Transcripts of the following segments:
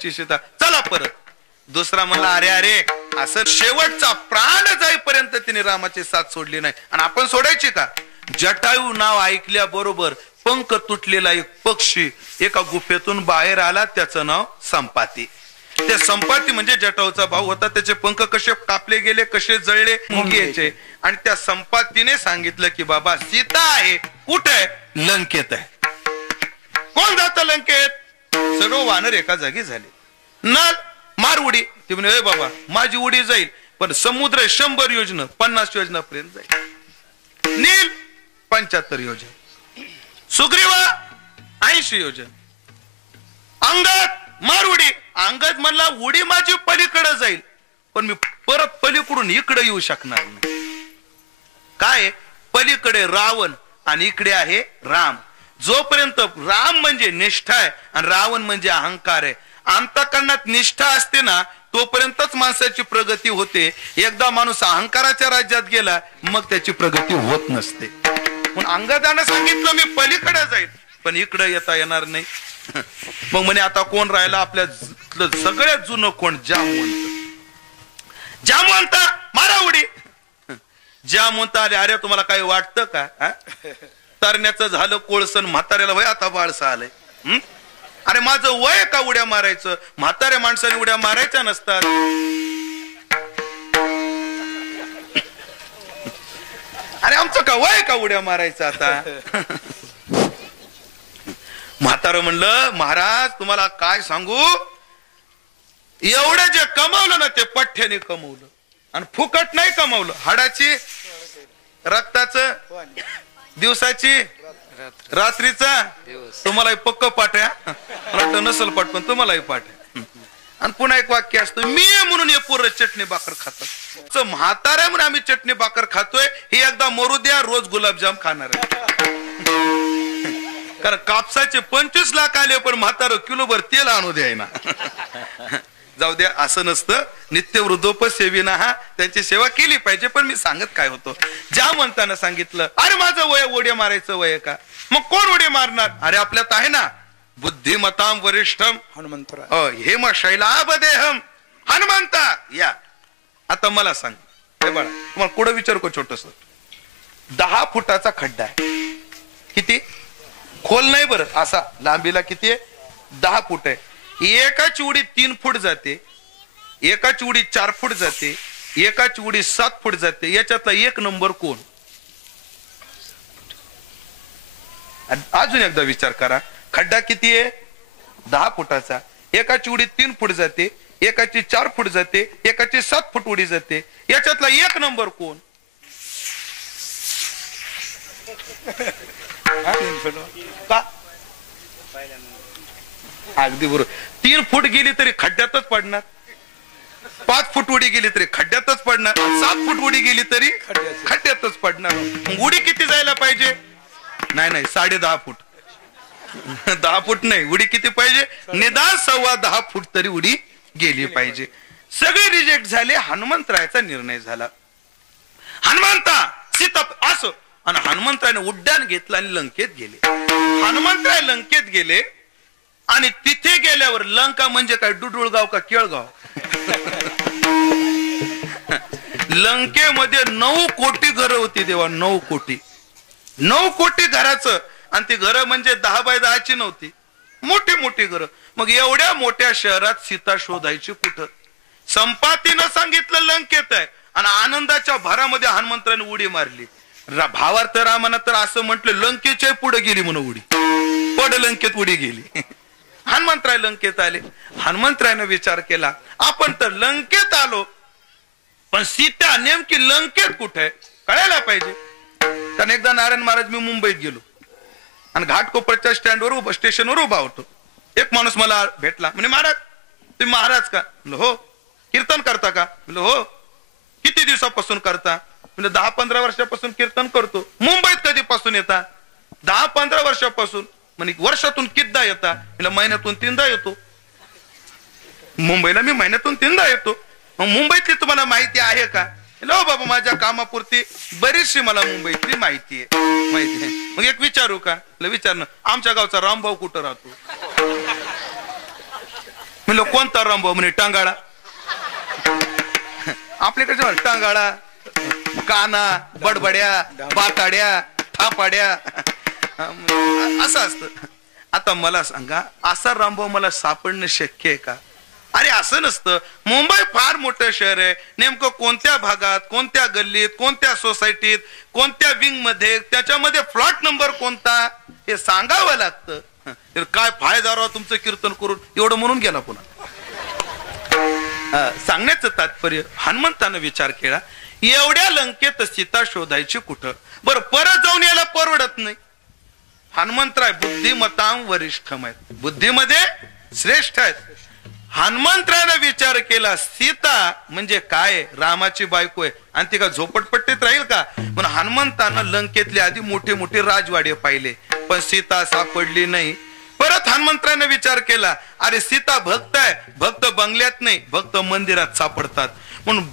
सीता चला परत. दुसरा म्हणला अरे अरे असं शेवटचा प्राण जाईपर्यंत तिने रामाची साथ सोडली नाही. आणि आपण सोडायची का? जटायू नाव ऐकल्या बरोबर पंख तुटलेला एक पक्षी एका गुफेतून बाहेर आला. त्याचं नाव संपाती. ते संपाती म्हणजे जटाऊचा भाऊ होता. त्याचे पंख कसे कापले गेले, कसे जळले मुंग्याचे. आणि त्या संपातीने सांगितलं की बाबा सीता आहे. कुठे आहे? लंकेत आहे. कोण जातं लंकेत? सर्व वानर एका जागी झाले. नल मार उडी. ते म्हणे बाबा माझी उडी जाईल पण समुद्र 100 योजना 50 योजना पर्यंत जाईल. नील 75 योजन. सुग्रीवा 80 योजन. अंगद मार उडी. अंगद म्हणला उडी माझी पलीकडे जाईल पण मी परत पलीकडून इकडे येऊ शकणार नाही. काय? पलीकडे रावण आणि इकडे आहे राम. जोपर्यंत राम म्हणजे निष्ठा आहे आणि रावण म्हणजे अहंकार आहे. अंतःकरणात निष्ठा असते ना तोपर्यंतच माणसाची प्रगती होते. एकदा माणूस अहंकाराच्या राज्यात गेला मग त्याची प्रगती होत नसते. पण अंगदानं सांगितलं मी पलीकडे जाईल पण इकडे येता येणार नाही. मग म्हणे आता कोण राहिला आपल्या सगळ्यात जुनं कोण? जामवंत. जामवंत मारा उडी. जामवंत आले. अरे तुम्हाला काही वाटतं का? तरण्याचं झालं कोळसन म्हाताऱ्याला वय आता बाळसं आलंय. अरे माझं वय का उड्या मारायचं? म्हाताऱ्या माणसाने उड्या मारायच्या नसतात. अरे आमचं का वय का उड्या मारायचं आता? म्हातारं म्हणलं महाराज तुम्हाला काय सांगू, एवढं जे कमावलं ना ते पठ्ठ्याने कमवलं आणि फुकट नाही कमवलं. हाडाची, रक्ताचं, दिवसाची, रात्रीचा. तुम्हालाही पक्क पाठ आहे. नसल पाठ पण तुम्हालाही पाठ आहे. आणि पुन्हा एक वाक्य असतं मी म्हणून हे पोरं चटणी भाकर खातात. म्हाताऱ्या म्हणून आम्ही चटणी भाकर खातोय. हे एकदा मरू द्या रोज गुलाबजाम खाणार आहे. कारण कापसाचे 25 लाख आले पण म्हातारं किलोभर तेल आणू द्याय ना. जाऊ द्या असं नसतं. नित्य वृद्धोपसेविना हा त्यांची सेवा केली पाहिजे. पण मी सांगत काय होतो, ज्या म्हणताना सांगितलं अरे माझं वय उड्या मारायचं वय का? मग कोण उडी मारणार? अरे आपल्यात आहे ना बुद्धिमताम वरिष्ठम हनुमंतराय हेम शैलाबदेहम हनुमंता. या आता मला सांग हे बाळा तुम्हाला पुढे विचार को छोटस. 10 फुटाचा खड्डा आहे. किती खोल नाही बरं, असा लांबीला किती आहे? 10 फूट आहे. एकाची उडी 3 फूट जाते, एकाची उडी 4 फूट जाते, एकाची उडी 7 फूट जाते. याच्यातला एक नंबर कोण? अजून एकदा विचार करा. खड्डा किती आहे? 10 फुटाचा. एकाची उडी 3 फूट जाते, एकाची 4 फूट जाते, एकाची 7 फूट उडी जाते. याच्यातला एक नंबर कोण? का? अगदी बरोबर. 3 फूट गेली तरी खड्ड्यातच पडणार, 5 फूट उडी गेली तरी खड्ड्यातच पडणार, 7 फूट उडी गेली तरी खड्ड्यातच पडणार. उडी किती जायला पाहिजे? नाही 10.5 फूट. 10 फूट नाही, उडी किती पाहिजे? निदान 10.25 फूट तरी उडी गेली पाहिजे. सगळे रिजेक्ट झाले. हनुमंतरायाचा निर्णय झाला. हनुमंता सीता असं. आणि हनुमंतरायाने उड्डाण घेतलं आणि लंकेत गेले. हनुमंतराय लंकेत गेले आणि तिथे गेल्यावर लंका म्हणजे काय डुडुळगाव का केळगाव? लंकेमध्ये 9 कोटी घरं होती देवा. 9 कोटी 9 कोटी घराचं. आणि ती घरं म्हणजे 10 बाय 10ची नव्हती, मोठी मोठी घरं. मग एवढ्या मोठ्या शहरात सीता शोधायची कुठं? संपातीनं सांगितलं लंकेत आहे आणि आनंदाच्या भरामध्ये हनुमंतराने उडी मारली. भावार्थ रामानं तर असं म्हटलं लंकेच्या पुढे गेली म्हणून उडी पड लंकेत उडी गेली. हनुमंतराय लंकेत आले. हनुमंतरायनं विचार केला आपण तर लंकेत आलो पण सीता नेमकी लंकेत कुठे कळायला पाहिजे. कारण एकदा नारायण महाराज मी मुंबईत गेलो आणि घाटकोपरच्या स्टँडवर स्टेशनवर उभा होतो. एक माणूस मला भेटला. म्हणजे महाराज तुम्ही महाराज का? म्हणलं हो. कीर्तन करता का? म्हणलं हो. किती दिवसापासून करता? म्हणजे 10-15 वर्षापासून कीर्तन करतो. मुंबईत कधीपासून येता? 10-15 वर्षापासून. म्हणजे वर्षातून कितीदा येता? म्हणजे महिन्यातून 3दा येतो. मुंबईला मी महिन्यातून 3दा येतो. मग मुंबईतली तुम्हाला माहिती आहे का? हो बाबा माझ्या कामापुरती बरीचशी मला मुंबईतली माहिती आहे. मग एक विचारू का? विचारणं आमच्या गावचा रामभाऊ कुठं राहतो? म्हणलं कोणता रंभ? म्हणे टांगाळा. आपल्याकडे टांगाळा, काना, बडबड्या, बाताड्या, थापाड्या असं असतं. आता मला सांगा, असा रामभाऊ मला सापडणं शक्य आहे का? अरे असं नसतं. मुंबई फार मोठं शहर आहे. नेमकं कोणत्या भागात, कोणत्या गल्लीत, कोणत्या सोसायटीत, कोणत्या विंग मध्ये, त्याच्यामध्ये फ्लॅट नंबर कोणता हे सांगावं लागतं. काय फायदा राव तुमचं कीर्तन करून, एवढं म्हणून गेला पुन्हा. सांगण्याचं तात्पर्य, हनुमंतानं विचार केला, एवढ्या लंकेत सीता शोधायची कुठं? बरं, परत जाऊन यायला परवडत नाही. हनुमंतराय बुद्धिमतां वरिष्ठम आहेत, बुद्धीमध्ये श्रेष्ठ आहेत. हनुमंतरायनं विचार केला, सीता म्हणजे काय? रामाची बायको आहे, आणि ती का झोपटपट्टीत राहील का? पण हनुमंतानं लंकेतले आधी मोठे मोठे राजवाडे पाहिले, पण सीता सापडली नाही. परत हनुमंतरायनं विचार केला, अरे सीता भक्त आहे, भक्त बंगल्यात नाही, भक्त मंदिरात सापडतात. म्हणून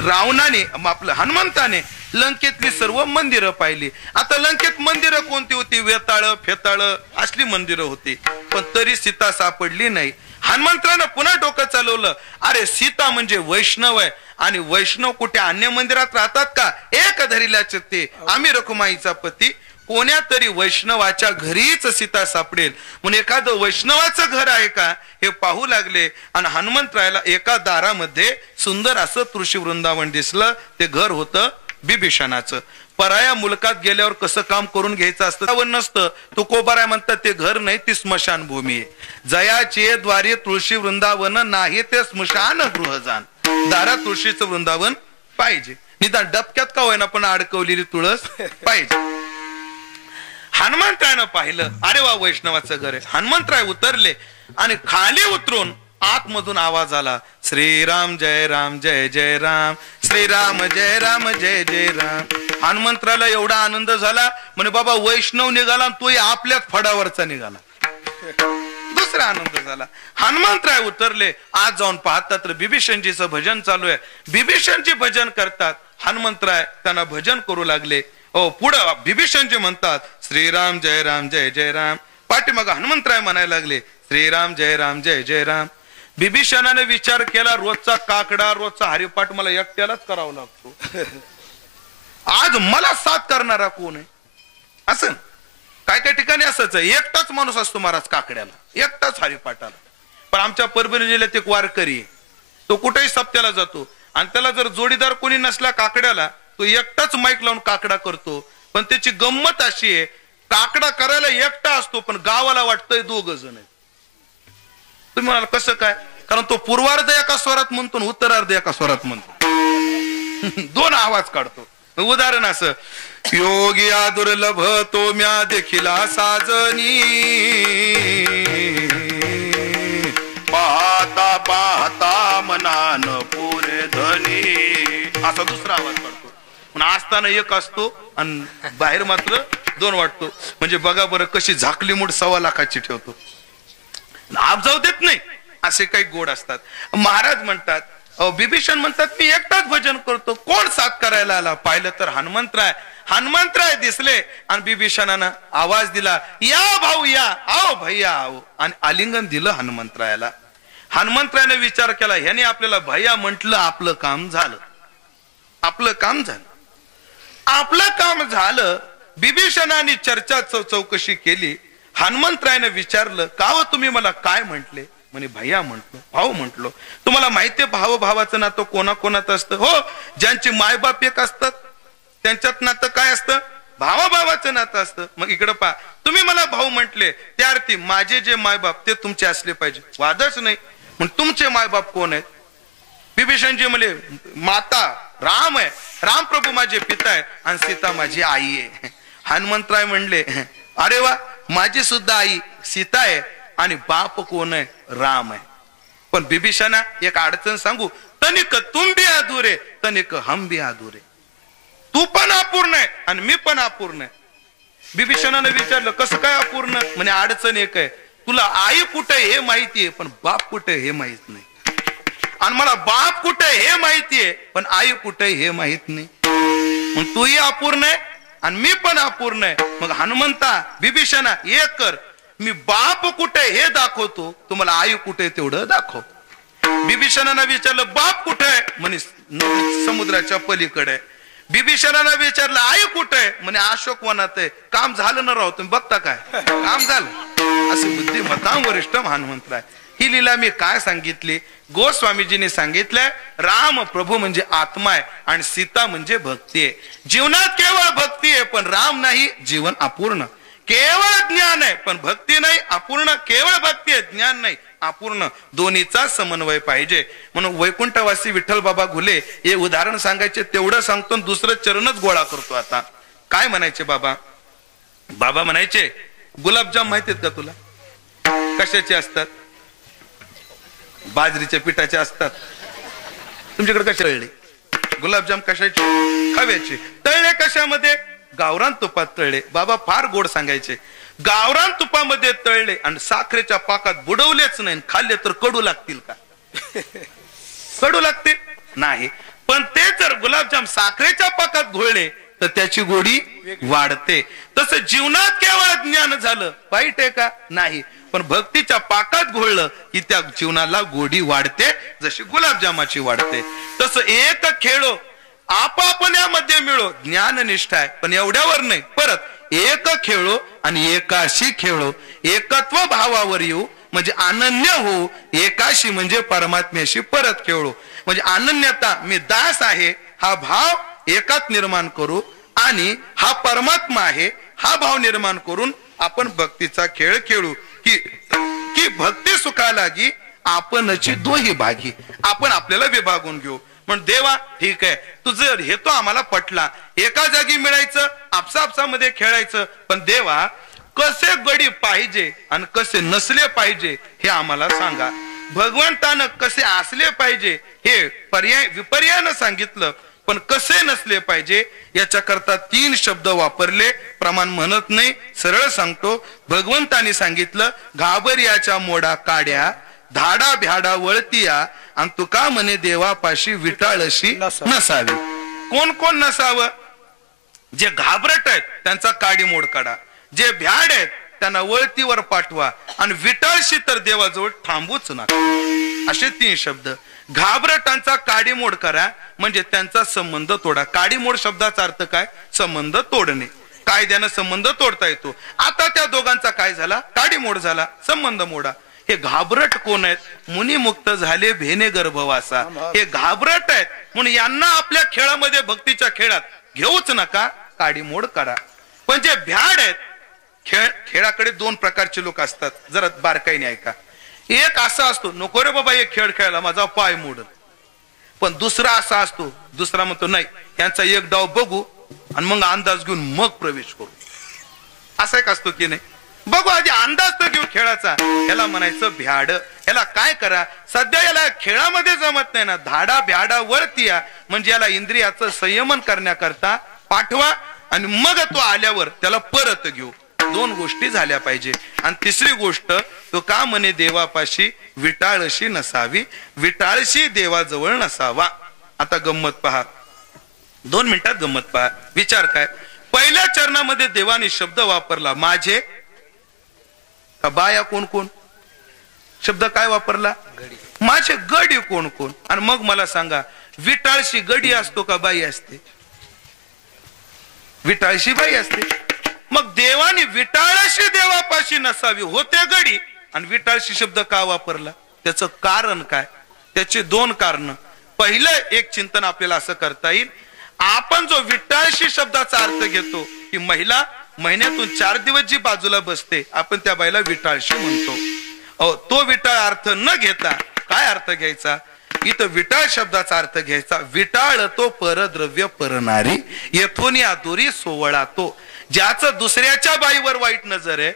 रावणाने, आपलं हनुमंताने लंकेतली सर्व मंदिरं पाहिली. आता लंकेत मंदिरं कोणती होती? वेताळ, फेताळ असली मंदिरं होती, पण तरी सीता सापडली नाही. हनुमंतरानं पुन्हा डोकं चालवलं, अरे सीता म्हणजे वैष्णव आहे, आणि वैष्णव कुठे अन्य मंदिरात राहतात का? एक धरिल्याचे ते आम्ही रखुमाईचा पती, कोण्या तरी वैष्णवाच्या घरीच सीता सापडेल. म्हणून एखादं वैष्णवाचं घर आहे का हे पाहू लागले. आणि हनुमंतरायला एका दारामध्ये सुंदर असं तुळशी वृंदावन दिसलं. ते घर होतं बिभीषणाचं. पराया मुलकात गेल्यावर कसं काम करून घ्यायचं असतं नसतं. तुकोबाराय म्हणतात ते घर नाही, ती स्मशानभूमी आहे. जयाचे द्वारे तुळशी वृंदावन नाही, ते स्मशान गृह जाण. दारात तुळशीचं वृंदावन पाहिजे, निदान डबक्यात का होईना पण अडकवलेली तुळस पाहिजे. हनुमंतरायनं पाहिलं, अरे वा, वैष्णवाचं घर आहे. हनुमंतराय उतरले आणि खाली उतरून आतमधून आवाज आला, श्रीराम जय राम जय जय राम, श्रीराम जय राम जय जय राम. हनुमंतरायला एवढा आनंद झाला, म्हणे बाबा वैष्णव निघाला, तोही आपल्याच फडावरचा निघाला. दुसरा आनंद झाला. हनुमंतराय उतरले. आज जाऊन पाहतात तर बिभीषणजीचं भजन चालू आहे. बिभीषणजी भजन करतात, हनुमंतराय त्यांना भजन करू लागले. पुढं बिभीषणजी म्हणतात, श्रीराम जय राम जय जय राम. पाठीमाग हनुमंतराय म्हणायला लागले, श्रीराम जय राम जय जय राम. बिभीषणाने विचार केला, रोजचा काकडा, रोजचा हरिपाठ मला एकट्यालाच करावा लागतो, आज मला साथ करणारा कोण आहे? असं काय काय ठिकाणी असंच आहे, एकटाच माणूस असतो महाराज काकड्याला, एकटाच हरिपाठाला. पण आमच्या परभणी जिल्ह्यात एक वारकरी आहे, तो कुठेही सप्त्याला जातो, आणि त्याला जर जोडीदार कोणी नसला काकड्याला, तो एकटाच माईक लावून काकडा करतो. पण त्याची गंमत अशी आहे, काकडा करायला एकटा असतो, पण गावाला वाटतंय 2 जण आहेत. तुम्ही म्हणाल कसं काय? कारण तो पूर्वार्ध एका स्वरात म्हणतो, उत्तरार्ध एका स्वरात म्हणतो, 2 आवाज काढतो. उदाहरण असं, योगी दुर्लभ तो म्या देखिला साजनी, पाहता पाहता मनान पुरे धनी, असा दुसरा आवाज काढतो. असताना एक असतो आणि बाहेर मात्र 2 वाटतो. म्हणजे बघा बरं कशी झाकली मूठ 1.25 लाखाची ठेवतो, जाऊ देत नाही. असे काही गोड असतात. महाराज म्हणतात, बिभीषण म्हणतात, मी एकटाच भजन करतो, कोण साथ करायला आला? पाहिलं तर हनुमंतराय दिसले, आणि बिभीषणानं आवाज दिला, या भाऊ या, आओ भैया आओ, आणि आलिंगन दिलं हनुमंतरायाला. हनुमंतरायाने विचार केला, ह्याने आपल्याला भैया म्हटलं, आपलं काम झालं, आपलं काम झालं, आपलं काम झालं. बिभीषणाने चर्चा चौकशी केली. हनुमंतरायाने विचारलं, का हो तुम्ही मला काय म्हटले? म्हणे भैया म्हटलो, भाऊ म्हटलो. तुम्हाला माहितीये भाव भावाचं नातं कोणाकोणात असतं? हो, ज्यांची मायबाप एक असतात त्यांच्यात नातं काय असतं? भावाभावाचं नातं असतं. मग इकडं पहा, तुम्ही मला भाऊ म्हटले, त्या अर्थी माझे जे मायबाप ते तुमचे असले पाहिजे, वादच नाही. मग तुमचे मायबाप कोण आहेत? बिभीषणजी म्हणले, माता राम आहे, राम प्रभू माझे पिता आहे, आणि सीता माझी आई आहे. हनुमंतराय म्हणले, अरे वा, माझी सुद्धा आई सीता आहे, आणि बाप कोण आहे? राम आहे. पण बिभीषणा, एक अडचण सांगू, तनिक तुम भी अधुरे, तनिक हम भी अधुरे. तू पण अपूर्ण आहे आणि मी पण अपूर्ण आहे. बिभीषणाने विचारलं, कसं काय अपूर्ण? म्हणे अडचण एक आहे, तुला आई कुठे हे माहितीये, पण बाप कुठे हे माहित नाही, आणि मला बाप कुठे हे माहितीये, पण आई कुठे हे माहित नाही. मग तूही अपूर्ण आहे आणि मी पण अपूर्ण आहे. मग हनुमंता, बिभीषणा, एक कर, मी बाप कुठे हे दाखवतो, तुम्हाला आई कुठे तेवढं दाखव. बिभीषणानं विचारलं बाप कुठे आहे, म्हणे समुद्राच्या पलीकडे. बिभीषणानं विचारलं आई कुठे आहे, म्हणे अशोकवनात आहे. काम झालं ना राव, तुम्ही बघता काय काम झालं. असे बुद्धिमत्तां वरिष्ठ हनुमंत आहे. ही लीला मी काय सांगितली, गोस्वामीजींनी सांगितलंय राम प्रभू म्हणजे आत्मा आहे आणि सीता म्हणजे भक्ती आहे. जीवनात केवळ भक्ती आहे पण राम नाही, जीवन अपूर्ण. केवळ ज्ञान आहे पण भक्ती नाही, अपूर्ण. केवळ भक्ती आहे, ज्ञान नाही, अपूर्ण. दोन्हीचा समन्वय पाहिजे. म्हणून वैकुंठवासी विठ्ठल बाबा घुले हे उदाहरण सांगायचे तेवढं सांगतो, दुसरं चरणच गोळा करतो. आता काय म्हणायचे बाबा? बाबा म्हणायचे गुलाबजाम माहितीत का तुला? कशाचे असतात? बाजरीच्या पिठाचे असतात. तुमच्याकडे कशा तळले? गुलाबजाम कशाचे? खव्याचे. तळले कशामध्ये? गावरान तुपात तळले. बाबा फार गोड सांगायचे. गावरान तुपामध्ये तळले आणि साखरेच्या पाकात बुडवलेच नाही, खाल्ले तर कडू लागतील का? कडू लागते नाही. पण ते जर गुलाबजाम साखरेच्या पाकात घोळले तर त्याची गोडी वाढते. तसं जीवनात केवळ ज्ञान झालं वाईट आहे का? नाही. पण भक्तीच्या पाकात घोळलं की त्या जीवनाला गोडी वाढते, जशी गुलाबजामाची वाढते. तसं एक खेळो आपापण्यामध्ये मिळो, ज्ञाननिष्ठा आहे पण एवढ्यावर नाही. परत एक खेळो आणि एकाशी खेळो, एकत्व भावावर येऊ म्हणजे अनन्य हो. एकाशी म्हणजे परमात्म्याशी परत खेळो म्हणजे अनन्यता, मी दास आहे हा भाव एकात निर्माण करू आणि हा परमात्मा आहे हा भाव निर्माण करून आपण भक्तीचा खेळ खेळू. की भक्ती सुखा लागी आपणची दोही भागी. आपण आपल्याला विभागून घेऊ. पण देवा ठीक आहे, तुझं हे तो आम्हाला पटला, एका जागी मिळायचं, आपसामध्ये खेळायचं. पण देवा कसे गडी पाहिजे आणि कसे नसले पाहिजे हे आम्हाला सांगा. भगवंतानं कसे असले पाहिजे हे पर्याय विपर्यायानं सांगितलं, पण कसे नसले पाहिजे याच्या करता 3 शब्द वापरले. प्रमाण म्हणत नाही, सरळ सांगतो. भगवंतानी सांगितलं घाबर्याच्या मोडा काड्या, धाडा भ्याडा वळतिया आणि तुका म्हणे देवापाशी विटाळशी नसावी. कोण कोण नसावं? जे घाबरट आहेत त्यांचा काडी मोड काढा, जे भ्याड आहेत त्यांना वळतीवर पाठवा आणि विटाळशी तर देवाजवळ थांबूच नका. असे 3 शब्द. घाबरटांचा काडीमोड करा म्हणजे त्यांचा संबंध तोडा. काडीमोड शब्दाचा अर्थ काय? संबंध तोडणे. कायद्यानं संबंध तोडता येतो. आता त्या दोघांचा काय झाला? काडीमोड झाला, संबंध मोडा. हे घाबरट कोण आहेत? मुनिमुक्त झाले भेने गर्भवासा. हे घाबरट आहेत म्हणून यांना आपल्या खेळामध्ये भक्तीच्या खेळात घेऊच नका, काडीमोड करा. पण जे भ्याड आहेत, खेळाकडे 2 प्रकारचे लोक असतात, जरा बारकाईने ऐका. एक असा असतो नको रे बाबा एक खेळ खेळायला माझा पाय मोडल. पण दुसरा असा असतो, दुसरा म्हणतो नाही यांचा एक डाव बघू आणि मग अंदाज घेऊन मग प्रवेश करू. असा एक असतो की नाही? बघू आधी अंदाज तर घेऊ खेळाचा. याला म्हणायचं भ्याड. याला काय करा? सध्या याला खेळामध्ये जमत नाही ना, धाडा भ्याडा वळतिया म्हणजे याला इंद्रियाचं संयमन करण्याकरता पाठवा आणि मग तो आल्यावर त्याला परत घेऊ. 2 गोष्टी झाल्या पाहिजे. आणि तिसरी गोष्ट तो का म्हणे देवापाशी विटाळशी नसावी, विटाळशी देवाजवळ नसावा. आता गंमत पहा, 2 मिनिटात गंमत पहा. विचार काय? पहिल्या चरणामध्ये देवाने शब्द वापरला माझे का बाया कोण कोण? शब्द काय वापरला? माझे गडी कोण कोण. आणि मग मला सांगा विटाळशी गडी असतो का बाई असते? विटाळशी बाई असते. मग देवाने विटाळशी देवापाशी नसावी होते गडी आणि विटाळशी शब्द का वापरला? त्याचं कारण काय? त्याचे 2 कारण. पहिलं एक चिंतन आपल्याला असं करता येईल, आपण जो विटाळशी शब्दाचा अर्थ घेतो की महिला महिन्यातून 4 दिवस जी बाजूला बसते आपण त्या बाईला विटाळशी म्हणतो. तो विटाळ अर्थ न घेता काय अर्थ घ्यायचा? इथं विटाळ शब्दाचा अर्थ घ्यायचा विटाळ तो परद्रव्य परनारी येथून आतुरी सोवळा. तो ज्याचं दुसऱ्याच्या बाईवर वाईट नजर आहे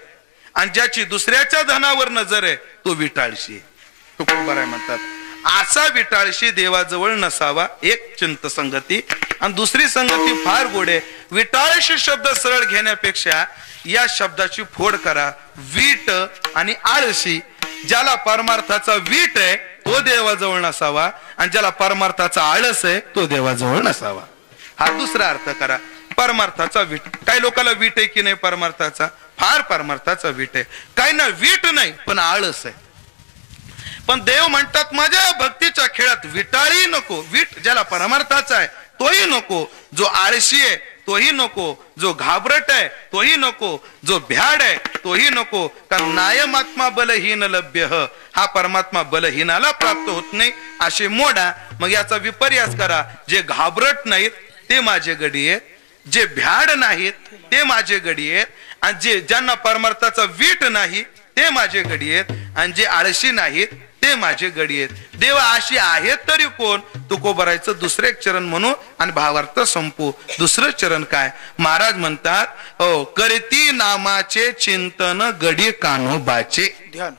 आणि ज्याची दुसऱ्याच्या धनावर नजर आहे तो विटाळशी आहे. तो खूप बरं म्हणतात. असा विटाळशी देवाजवळ नसावा. एक चिंत संगती. आणि दुसरी संगती फार गोड आहे. विटाळशी शब्द सरळ घेण्यापेक्षा या शब्दाची फोड करा. वीट आणि आळशी. ज्याला परमार्थाचा वीट आहे तो देवाजवळ नसावा आणि ज्याला परमार्थाचा आळस आहे तो देवाजवळ नसावा. हा दुसरा अर्थ करा. परमार्थाचा वीट. काही लोकांना वीट आहे की नाही परमार्थाचा? फार परमार्थाचा वीट आहे. काही ना वीट नाही पण आळस आहे. पण देव म्हणतात माझ्या भक्तीच्या खेळात विटाळी नको. वीट ज्याला परमार्थाचा आहे तोही नको, जो आळशी आहे तोही नको, जो घाबरट आहे तोही नको, जो भ्याड आहे तोही नको. कारण नायमात्मा बलहीन लभ्य, हा परमात्मा बलहीनाला प्राप्त होत नाही. असे मोडा. मग याचा विपर्यास करा. जे घाबरट नाहीत ते माझे गडी आहेत, जे भ्याड नाहीत ते माझे गडी आहेत, आणि ज्यांना परमार्थाचा वीट नाही ते माझे गडी आहेत, आणि जे आळशी नाहीत ते माझे गडी आहेत. देव अशी आहेत तरी कोण. तुकोबरायचं दुसरे चरण म्हणू आणि भावार्थ संपू. दुसरं चरण काय महाराज म्हणतात, हो करती नामाचे चिंतन गडी कान्होबाचे ध्यान.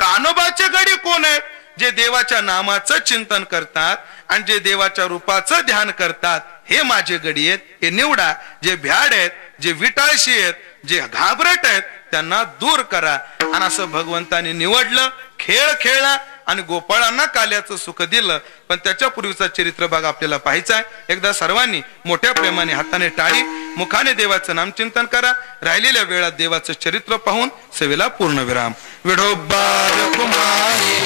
कान्होबाचे गडी कोण आहेत. जे देवाच्या नामाचं चिंतन करतात आणि जे देवाच्या रूपाचं ध्यान करतात हे माझे गडी आहेत. हे निवडा. जे भ्याड आहेत, जे विटाळशी आहेत, जे घाबरट आहेत त्यांना दूर करा. आणि असं भगवंताने निवडलं. खेळ खेळला आणि गोपाळांना काल्याचं सुख दिलं. पण त्याच्या पूर्वीचा चरित्र भाग आपल्याला पाहायचा आहे. एकदा सर्वांनी मोठ्या प्रेमाने हाताने टाळी, मुखाने देवाचं नामचिंतन करा. राहिलेल्या वेळात देवाचं चरित्र पाहून सेवेला पूर्ण विराम. विठोबा कुमारी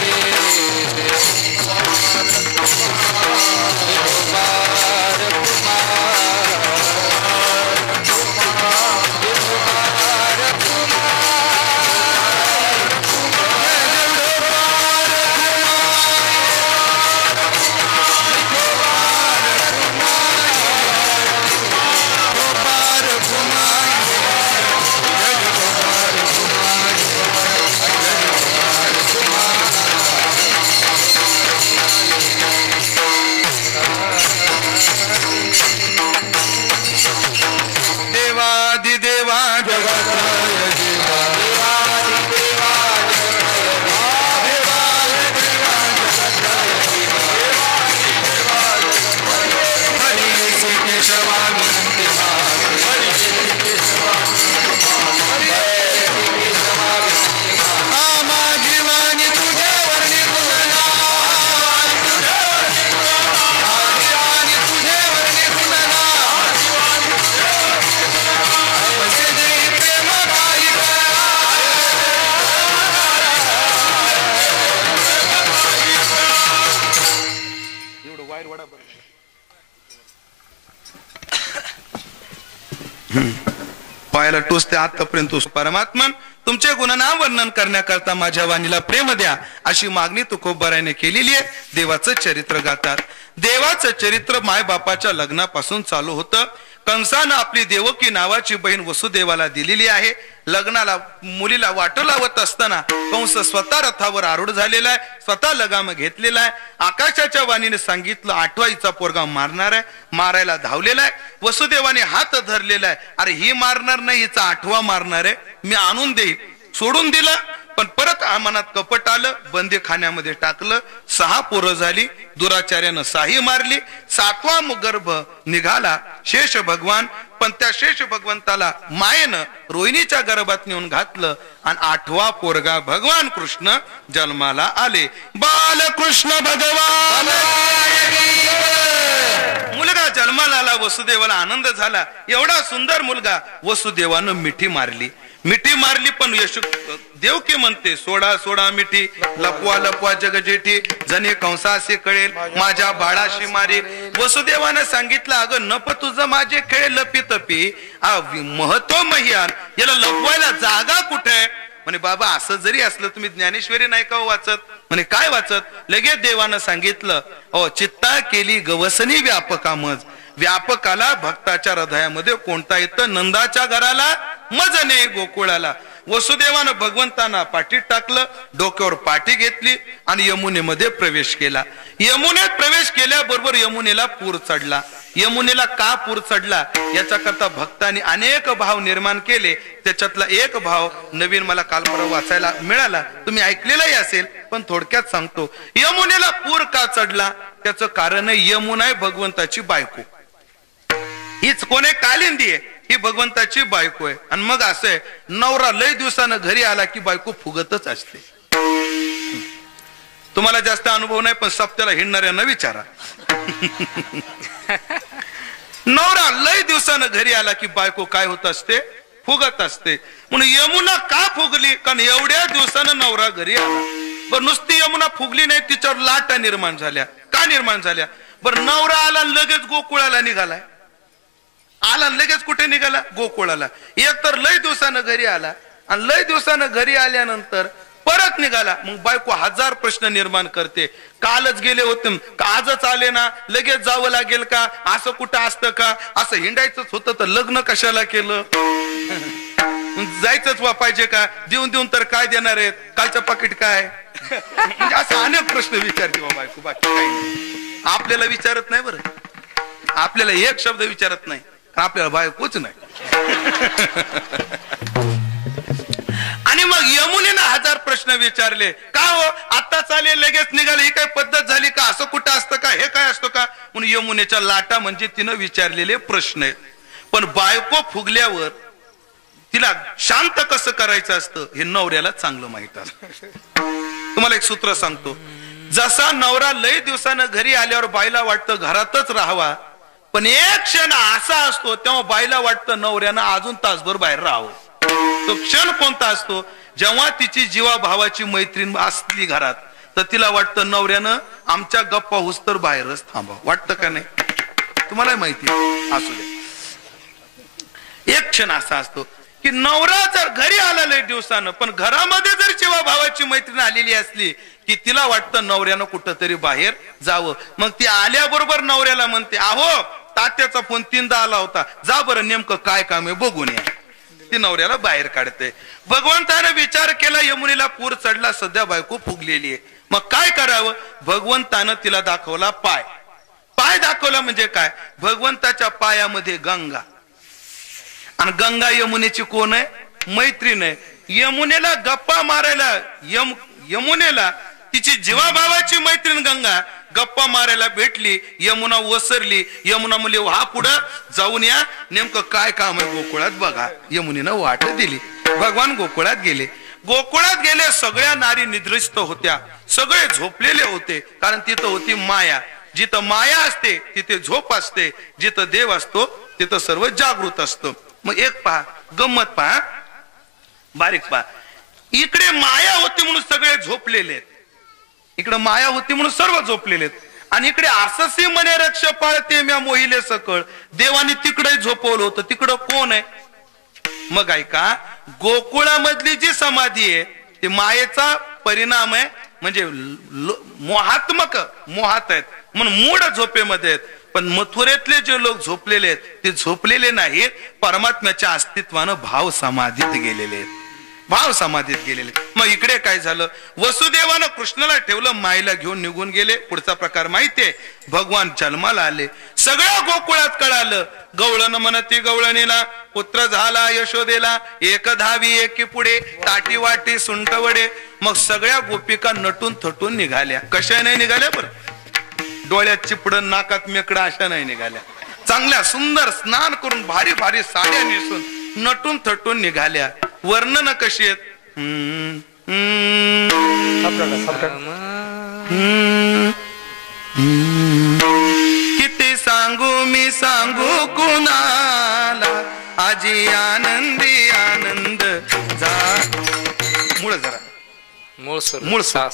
पायाला टोचते आतापर्यंत. परमात्मन तुमचे गुणनाम वर्णन करण्याकरता माझ्या वाणीला प्रेम द्या अशी मागणी तुकोबारायने केलेली आहे. देवाचं चरित्र गातात. देवाचं चरित्र माय बापाच्या लग्नापासून चालू होतं. कंसानं आपली देवकी नावाची बहीण वसुदेवाला दिलेली आहे. लग्नाला मुलीला वाट लावत असताना कंस स्वतः रथावर आरूढ झालेला आहे, स्वतः लगाम घेतलेला आहे. आकाशाच्या वाणीने सांगितलं 8वाईचा पोरगा मारणार आहे. मारायला धावलेला आहे. वसुदेवाने हात धरलेला आहे. अरे ही मारणार नाही, हिचा 8वा मारणार आहे, मी आणून देईल. सोडून दिला. पण परत मनात कपट आलं. बंदीखान्यामध्ये टाकलं. 6 पोरं झाली. दुराचार्यानं 6 मारली. 7वा गर्भ निघाला शेष भगवान. पण त्या शेष भगवंताला मायेनं रोहिणीच्या गर्भात नेऊन घातलं आणि 8वा पोरगा भगवान कृष्ण जन्माला आले. बालकृष्ण भगवान मुलगा जन्माला आला. वसुदेवाला आनंद झाला. एवढा सुंदर मुलगा. वसुदेवानं मिठी मारली. मिठी मारली पण यश देवकी म्हणते सोडा सोडा मिठी, लपवा लपवा जगजेठी, जणे कंसासे कळेल माझ्या बाळाशी मारे. वसुदेवानं सांगितलं अगं नप तुझं माझे खेळ लपी तपी, महत्व महियान, याला लपवायला जागा कुठे. म्हणे बाबा असं जरी असलं तुम्ही ज्ञानेश्वरी नाही का वाचत. म्हणे काय वाचत. लगेच देवानं सांगितलं ओ चित्ता केली गवसनी व्यापका मज. व्यापकाला भक्ताच्या हृदयामध्ये कोणता येतं. नंदाच्या घराला मजने गोकुळाला. वसुदेवानं भगवंतांना पाठीत टाकलं, डोक्यावर पाठी घेतली आणि यमुनेमध्ये प्रवेश केला. यमुनेत प्रवेश केल्याबरोबर यमुनेला पूर चढला. यमुनेला का पूर चढला याच्याकरता भक्तांनी अनेक भाव निर्माण केले. त्याच्यातला एक भाव नवीन मला काल परवा वाचायला मिळाला, तुम्ही ऐकलेलाही असेल पण थोडक्यात सांगतो. यमुनेला पूर का चढला त्याचं कारण आहे यमुना आहे भगवंताची बायको. हीच कोणे कालिंदी आहे, ही भगवंताची बायको आहे. आणि मग असं आहे नवरा लय दिवसानं घरी आला की बायको फुगतच असते. तुम्हाला जास्त अनुभव नाही पण सप्त्याला हिंडणाऱ्यांना विचारा. नवरा लय दिवसानं घरी आला की बायको काय होत असते फुगत असते. म्हणून यमुना का फुगली? कारण एवढ्या दिवसानं नवरा घरी आला. बरं नुसती यमुना फुगली नाही, तिच्यावर लाटा निर्माण झाल्या. का निर्माण झाल्या? बरं नवरा आला लगेच गोकुळाला निघालाय. आला लगेच कुठे निघाला? गोकुळाला. एक तर लय दिवसानं घरी आला आणि लय दिवसानं घरी आल्यानंतर परत निघाला. मग बायको हजार प्रश्न निर्माण करते. कालच गेले होते, आजच आले ना, लगेच जावं लागेल का? असं कुठं असतं का? असं हिंडायचंच होतं तर लग्न कशाला केलं? जायचंच वा पाहिजे का? देऊन देऊन तर काय देणार आहेत? कालचं पाकिट काय? म्हणजे असं अनेक प्रश्न विचारते बायको. बाकी काही नाही. आपल्याला विचारत नाही. बरं आपल्याला एक शब्द विचारत नाही, आपल्याला बायकोच नाही. आणि मग यमुनेनं हजार प्रश्न विचारले. का हो आता चाले लगेच निघाले, ही काय पद्धत झाली का? असं कुठं असतं का? हे काय असतं का? म्हणून यमुनेच्या लाटा म्हणजे तिनं विचारलेले प्रश्न आहेत. पण बायको फुगल्यावर तिला शांत कसं करायचं असतं हे नवऱ्याला चांगलं माहित असतं. तुम्हाला एक सूत्र सांगतो. जसा नवरा लय दिवसानं घरी आल्यावर बाईला वाटतं घरातच राहावा, पण एक क्षण असा असतो तेव्हा बाईला वाटतं नवऱ्यानं अजून तासभर बाहेर राहावं. तो क्षण कोणता असतो? जेव्हा तिची जीवा भावाची मैत्रीण असली घरात तर तिला वाटतं नवऱ्यानं आमच्या गप्पा हुस्तर बाहेरच थांबा. वाटतं का नाही? तुम्हाला माहिती असू द्या. एक क्षण असा असतो की नवरा जर घरी आला लय दिवसानं, पण घरामध्ये जर जीवा भावाची मैत्रीण आलेली असली की तिला वाटतं नवऱ्यानं कुठं तरी बाहेर जावं. मग ती आल्याबरोबर नवऱ्याला म्हणते, अहो तात्याचा फोन 3दा आला होता, जा बरं नेमकं काय काम आहे बघून या. ती नवऱ्याला बाहेर काढते. भगवंतानं विचार केला, यमुनेला पूर चढला, सध्या बायको फुगलेली आहे. मग काय करावं? भगवंतानं तिला दाखवला पाय. पाय दाखवला म्हणजे काय? भगवंताच्या पायामध्ये गंगा, आणि गंगा यमुनेची कोण आहे? मैत्रीण आहे. यमुनेला गप्पा मारायला यमुनेला तिची जीवाभावाची मैत्रीण गंगा गप्पा मारायला भेटली. यमुना वसरली. यमुना म्हणली हा पुढं जाऊन या, नेमकं काय काम आहे गोकुळात बघा. यमुनेनं वाट दिली. भगवान गोकुळात गेले. गोकुळात गेले. सगळ्या नारी निद्रिस्त होत्या, सगळे झोपलेले होते. कारण तिथं होती माया. जिथं माया असते तिथे झोप असते, जिथं देव असतो तिथं सर्व जागृत असतं. मग एक पहा गंमत, पहा बारीक पहा. इकडे माया होती म्हणून सगळे झोपलेले आहेत. इकडे माया होती म्हणून सर्व झोपलेले आहेत. आणि इकडे अससी मने रक्ष पाळते म्या मोहिले सकळ. देवानी तिकडे झोपवलं होतं. तिकडं कोण आहे? मग ऐका, गोकुळामधली जी समाधी आहे ती मायेचा परिणाम आहे. म्हणजे मोहात्मक मोहात आहेत म्हणून मूढ झोपेमध्ये आहेत. पण मथुरेतले जे लोक झोपलेले आहेत ते झोपलेले नाहीत, परमात्म्याच्या अस्तित्वानं भाव समाधीत गेलेले आहेत. भाव समाधीत गेलेले. मग इकडे काय झालं? वसुदेवानं कृष्णाला ठेवलं, माईला घेऊन निघून गेले. पुढचा प्रकार माहितीये. भगवान जन्माला आले. सगळ्या गोकुळात कळालं. गवळण म्हणती गवळणीला पुत्र झाला यशोदेला, एक धावी एकी पुढे, ताटी वाटी सुंटवडे. मग सगळ्या गोपिका नटून थटून निघाल्या. कशा नाही निघाल्या? बरं डोळ्यात चिपडण नाकात मेकडा अशा नाही निघाल्या. चांगल्या सुंदर स्नान करून भारी भारी साड्या नेसून नटून थटून निघाल्या. वर्णन कशी आहेत? किती सांगू मी सांगू कुणाला, आजी आनंदी आनंद जा. मूळ जरा मूळ सा.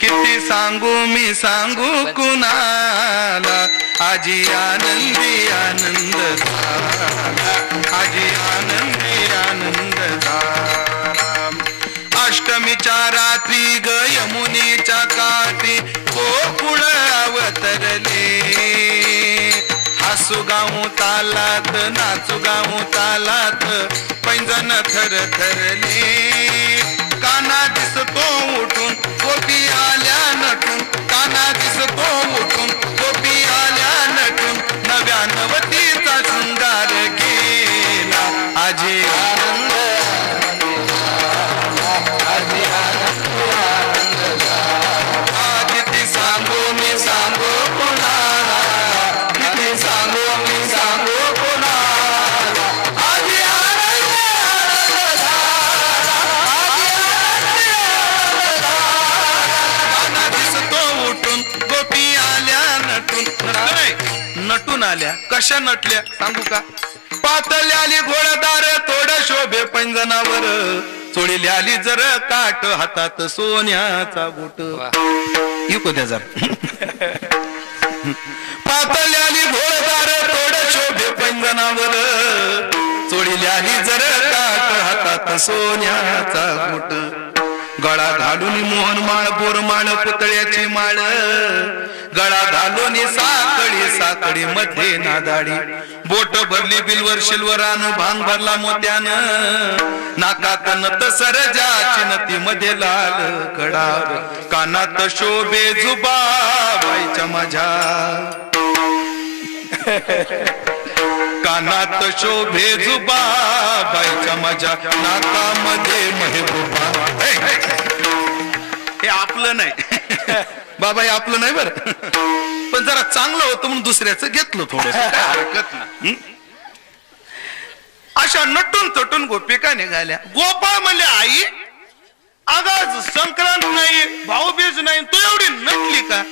किती सांगू मी सांगू कुणाला, आजी आनंदी आनंद झाला, आजी आनंदी आनंद झाला. अष्टमीच्या रात्री ग यमुनेच्या काठी गोकुळ अवतरले. हसू गाऊ तालात नाचू गाऊ तालात पैंजण थर थरले. काना दिसतो उठून गोपी आल्या नटून, काना दिसतो उठून गोपी आल्या नटून. नव्या नवतीचा शृंगार गेला, आजी आनंद आजी आनंद. किती सांगू मी सांगू कोणाला, किती सांगू मी सांगू कोणाला, आजी आनंद गोपी आल्या नटून. नटून आल्या. कशा नटल्या सांगू का? पातळ्याली घोडदार थोड शोभे पैंजनावर, चोळी आली जर काट हातात सोन्याचा गोट. इको द्या जर. पातळ्याली घोडदार थोड शोभे पैंजनावर, चोळी आली जर काट हातात सोन्याचा गोट. गळा घालून मोहनमाळ बोरमाळ पुतळ्याची माळ, गळा घालून साकळी मध्ये नादाडी. बोट भरली बिलवर शिल्वरान, भांग भरला मोत्यानं, नाकात नत सरजाची नती मध्ये लाल कडा. कानात शोभे जुबा बाईच्या माझ्या, कानात शोभे जुबा बाईच्या माझ्या, नाकामध्ये मेहबूबा. हे आपलं नाही बाबा, हे आपलं नाही बरं, पण जरा चांगलं होतं म्हणून दुसऱ्याचं घेतलं थोडं, हरकत नाही. अशा नटून तटून गोपिका निघाल्या. गोपाळ म्हणले आई अगं संक्रांत नाही, भाऊबीज नाही, तू एवढी नटली का?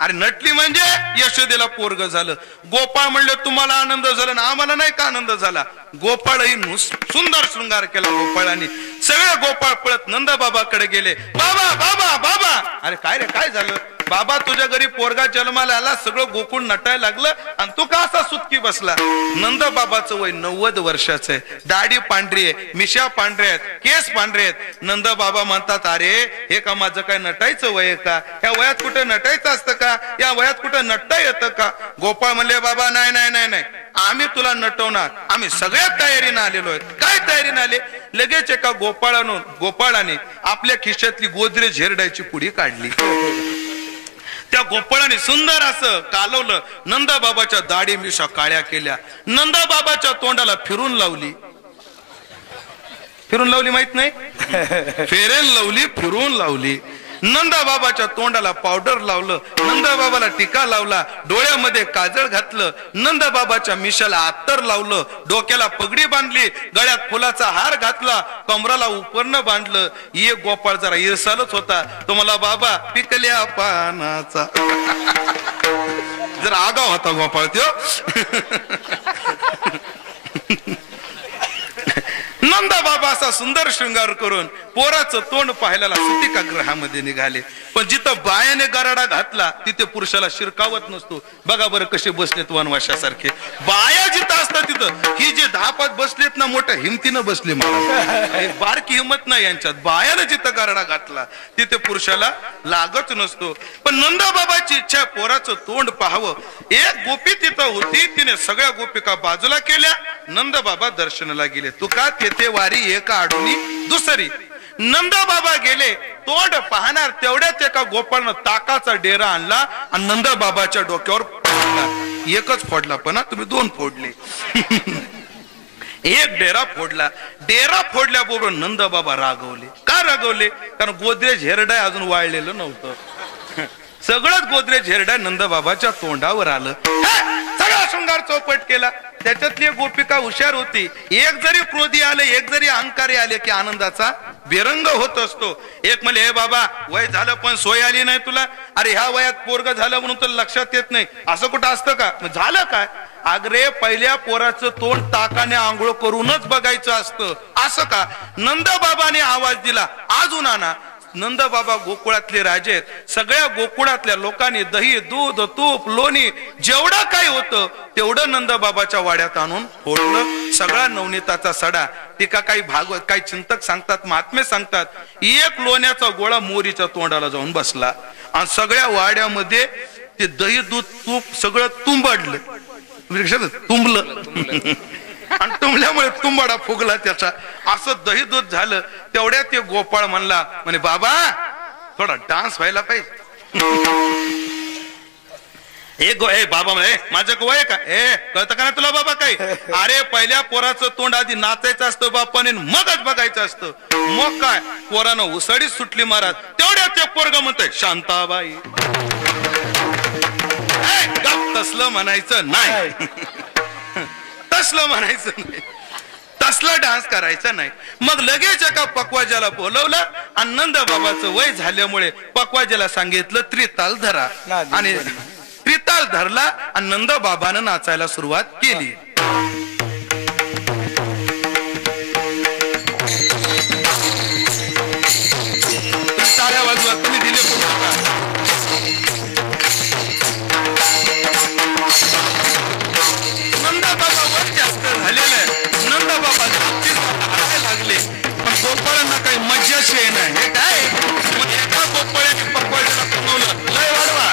अरे नटली म्हणजे यशोदेला पोरग झालं. गोपाळ म्हणले तुम्हाला आनंद झाला ना, आम्हाला नाही का आनंद झाला? गोपाळही सुंदर शृंगार केला गोपाळांनी. सगळे गोपाळ पळत नंदबाबाकडे गेले. बाबा बाबा बाबा. अरे काय रे काय झालं? बाबा तुझ्या घरी पोरगा जन्माला आला, सगळं गोकुळ नटायला लागलं आणि तू का असा सुटकी बसला? नंद बाबाचं वय 90 वर्षाचं आहे, दाढी पांढरी आहे, मिशा पांढऱ्या आहेत, केस पांढरे आहेत. नंद बाबा म्हणतात अरे हे का माझं काय नटायचं वय आहे का? या वयात कुठं नटायचं असतं का? या वयात कुठं नटता येतं का? गोपाळ म्हणले बाबा नाही नाही नाही नाही, आम्ही तुला नटवणार, आम्ही सगळ्यात तयारीनं आलेलो आहेत. काय तयारीनं आले? लगेच एका गोपाळाने आपल्या खिशातली गोदरेज हेरडायची पुडी काढली. त्या गोपाळाने सुंदर असं कालवलं. नंदबाबाच्या दाढी मिशा काळ्या केल्या, नंदबाबाच्या तोंडाला फिरून लावली. फिरून लावली माहित नाही? फेरेन लावली, फिरून लावली. नंदबाबाच्या तोंडाला पावडर लावलं, नंदबाबाला टिका लावला, डोळ्यामध्ये काजळ घातलं, नंदबाबाच्या मिशाला अत्तर लावलं, डोक्याला पगडी बांधली, गळ्यात फुलाचा हार घातला, कमराला उपरणं बांधलं. एक गोपाळ जरा इरसालच होता. तो मला बाबा पिकल्या पानाचा. जरा आगाव होता गोपाळ त्यो. नंदा बाबा असा सुंदर शृंगार करून पोराचं तोंड पाहायला सुतिका ग्रहामध्ये निघाले. पण जिथं बायाने गराडा घातला तिथे पुरुषाला शिरकावत नसतो. बघा बरं कसे बसलेत वनवाशासारखे. बाया जिथं असतात तिथं ही जे 10 बसलेत ना, मोठ्या हिमतीनं बसले. मला बारकी हिंमत नाही यांच्यात. बायाने जिथं गराडा घातला तिथे पुरुषाला लागत नसतो. पण नंदा बाबाची इच्छा पोराचं तोंड पाहावं. एक गोपी तिथं होती, तिने सगळ्या गोपिका बाजूला केल्या. नंद बाबा दर्शनाला गेले. तुका तेथे वारी एका आडूनी दुसरी. नंद बाबा गेले, तोंड पाहणार तेवढ्यात एका गोपाळनं ताकाचा डेरा आणला आणि नंद बाबाच्या डोक्यावर फोडला. एकच फोडला, पण तुम्ही 2 फोडले. एक डेरा फोडला. डेरा फोडल्याबरोबर नंद बाबा रागवले. का रागवले? कारण गोदरेज हेरडाय अजून वाळलेलं नव्हतं. सगळंच गोदरेज हेरडाय नंद बाबाच्या तोंडावर आलं. सगळा शृंगार चौपट केला. त्याच्यातली एक गोपिका हुशार होती. एक जरी क्रोधी आले, एक जरी अहंकारी आले की आनंदाचा बेरंग होत असतो. एक म्हणले हे बाबा वय झालं पण सोय आली नाही तुला. अरे ह्या वयात पोरग झालं म्हणून तर लक्षात येत नाही, असं कुठं असतं का? झालं काय? अगरे पहिल्या पोराचं तोंड ताकाने आंघोळ करूनच बघायचं असतं. असं का? नंद बाबाने आवाज दिला, अजून आणा. नंद बाबा गोकुळातले राजे आहेत. सगळ्या गोकुळातल्या लोकांनी दही, दूध, तूप, लोणी जेवढं काही होतं तेवढं नंद बाबाच्या वाड्यात आणून फोडलं. सगळा नवनीताचा सडा. टीका काही भागवत, काही चिंतक सांगतात, महात्मे सांगतात, एक लोण्याचा गोळा मोरीच्या तोंडाला जाऊन बसला आणि सगळ्या वाड्यामध्ये ते दही, दूध, तूप सगळं तुंबडलं. तुंबलं आणि तुंबल्यामुळे तुंबाडा फुगला त्याचा. असं दही दूध झालं. तेवढ्यात ते गोपाळ म्हणला, म्हणे बाबा थोडा डान्स व्हायला पाहिजे. ए बाबा म्हणे माझं वय का? कळतं का ना तुला बाबा काही? अरे पहिल्या पोराचं तोंड आधी नाचायचं असतं बापाने, मगच बघायचं असतं. मग काय पोरानं उसळीत सुटली महाराज. तेवढ्यात ते पोरग म्हणतंय शांताबाई. तसलं म्हणायचं नाही. तसलं म्हणायचं नाही, तसला डान्स करायचा नाही. मग लगेच एका पकवाजाला बोलवलं. आनंद बाबाचं वय झाल्यामुळे पकवाजाला सांगितलं त्रिताल धरा. आणि त्रिताल धरला आणि नंद बाबानं नाचायला सुरुवात केली. गोपाळ्याने पकवायला कमवलं. लय वाढवा.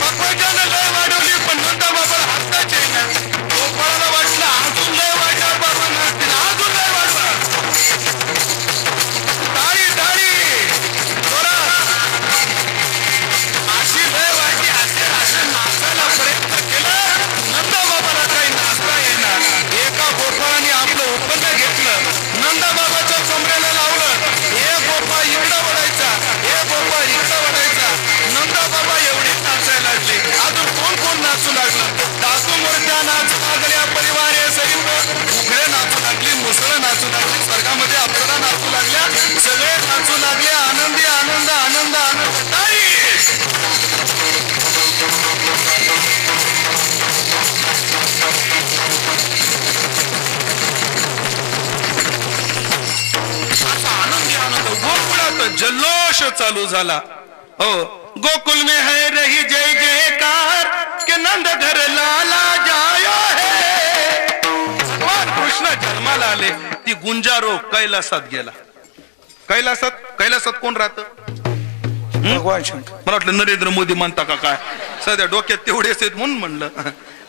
पकवायच्यानं लय वाढवली पण नंदा बाबा हाताचे ना. गोपाळाला वाटलं अजून लय वाढणार बाबा नसतील, अजून लय वाढवा. टाळी टाळी अशी लय वाटली. असे नाचायला प्रयत्न केला. नंदा बाबाला काही नाचता येणार. एका गोपाळाने आपलं उत्पन्न घेतलं, नंदा बाबाच्या कमरेला लावलं. हे गोपाळ इकडं वळायचा, हे गोपाळ इकडं वळायचा. नंदा बाबा एवढे नाचायला लागले. अजून कोण कोण नाचू लागलं. दासू मूर्त्या नाचू लागल्या, परिवारे सहित उघडे नाचू लागली, मुसळं नाचू लागली, स्वर्गामध्ये अप्सरा नाचू लागल्या. सगळे नाचू लागले. आनंदी आनंद आनंद आनंद. ताई आनंदी आनंद गोकुळात जल्लोष चालू झाला. हो, गोकुल में है रही जय जयकार के नंद घर लाला जायो है. भगवान कृष्ण जन्माला आले. ती गुंजारो कैलासात गेला. कैलासात कोण राहत? भगवान शंकर. मला वाटलं नरेंद्र मोदी म्हणता का काय. सध्या डोक्यात तेवढेच आहेत म्हणून म्हणलं.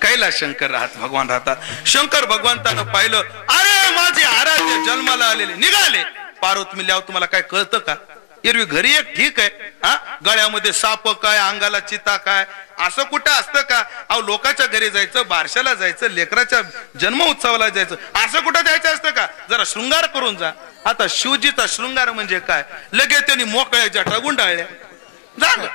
कैलास शंकर राहत, भगवान राहतात. शंकर भगवंतानं पाहिलं, अरे माझे आराध्य जन्माला आलेले निघाले. पार्वती मिल्यावर तुम्हाला काय कळतं का? एरवी घरी एक ठीक आहे, हा गळ्यामध्ये साप काय, अंगाला चिता काय, असं कुठं असतं का? अहो लोकांच्या घरी जायचं, बारशाला जायचं, लेकराच्या जन्म उत्सवाला जायचं, असं कुठं जायचं असतं का? जरा शृंगार करून जा. आता शिवजीचा शृंगार म्हणजे काय? लगेच त्यांनी मोकळ्या जटा गुंडाळल्या. झालं.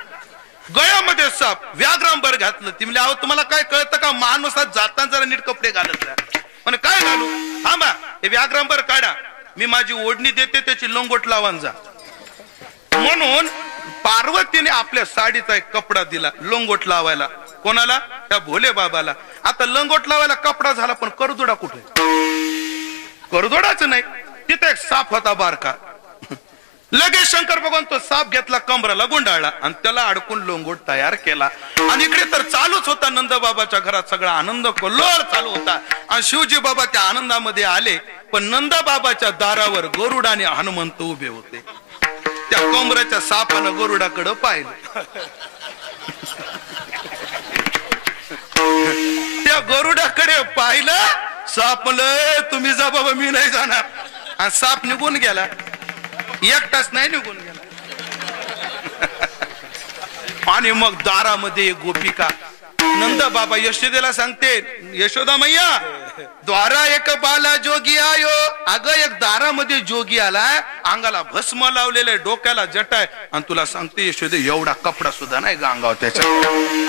गळ्यामध्ये साप, व्याघ्रांबर घातलं. ती म्हणजे अहो तुम्हाला काय कळतं का? माणूसात जाताना जरा नीट कपडे घालत जा. पण काय घालू? थांबा, हे व्याघ्रांबर काढा, मी माझी ओढणी देते, त्याची लंगोट लावून जा. म्हणून पार्वतीने आपल्या साडीचा एक कपडा दिला लंगोट लावायला. कोणाला? त्या भोले बाबाला. आता लंगोट लावायला कपडा झाला, पण करदोडा कुठे? करदोडाच नाही. तिथे एक साप होता बारका. लगेच शंकर भगवान तो साप घेतला, कमराला गुंडाळला आणि त्याला अडकून लोंगोट तयार केला. आणि इकडे तर चालूच होता नंदबाबाच्या घरात सगळा आनंद कल्लोळ चालू होता. आणि शिवजी बाबा त्या आनंदामध्ये आले. पण नंदबाबाच्या दारावर गरुड आणि हनुमंत उभे होते. त्या कमराच्या सापानं गरुडाकडे पाहिलं. त्या गरुडाकडे पाहिलं. सापलं तुम्ही जा बाबा, मी नाही जाणार. आणि साप निघून गेला. एकटाच नाही निघून गेला. आणि मग दारामध्ये गोपिका नंद बाबा यशोदेला सांगते, यशोदा मैया द्वारा एक बाला जोगी आयो. अगं एक दारामध्ये जोगी आलाय, अंगाला भस्म लावलेलं, डोक्याला जटाय, आणि तुला सांगते यशोदे एवढा कपडा सुद्धा नाही गांगाव त्याच्या.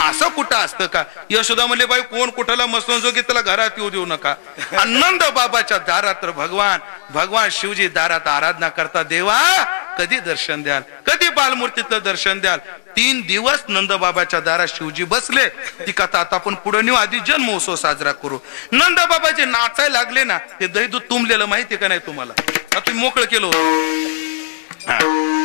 असं कुठं असतं का? यशोदा म्हणले बाई कोण कुठाला मस्तून जोगी त्याला घरात येऊ देऊ नका. नंद बाबाच्या दारात भगवान शिवजी दारात आराधना करता. देवा कधी दर्शन द्याल, कधी बालमूर्तीचं दर्शन द्याल? 3 दिवस नंद बाबाच्या दारात शिवजी बसले. ती कथा आता आपण पुढे नेऊ, आधी जन्म उत्सव साजरा करू. नंद बाबा जे नाचायला लागले ना, ते दही दूध तुंबलेलं माहितीये का नाही तुम्हाला? तुम्ही मोकळं केलं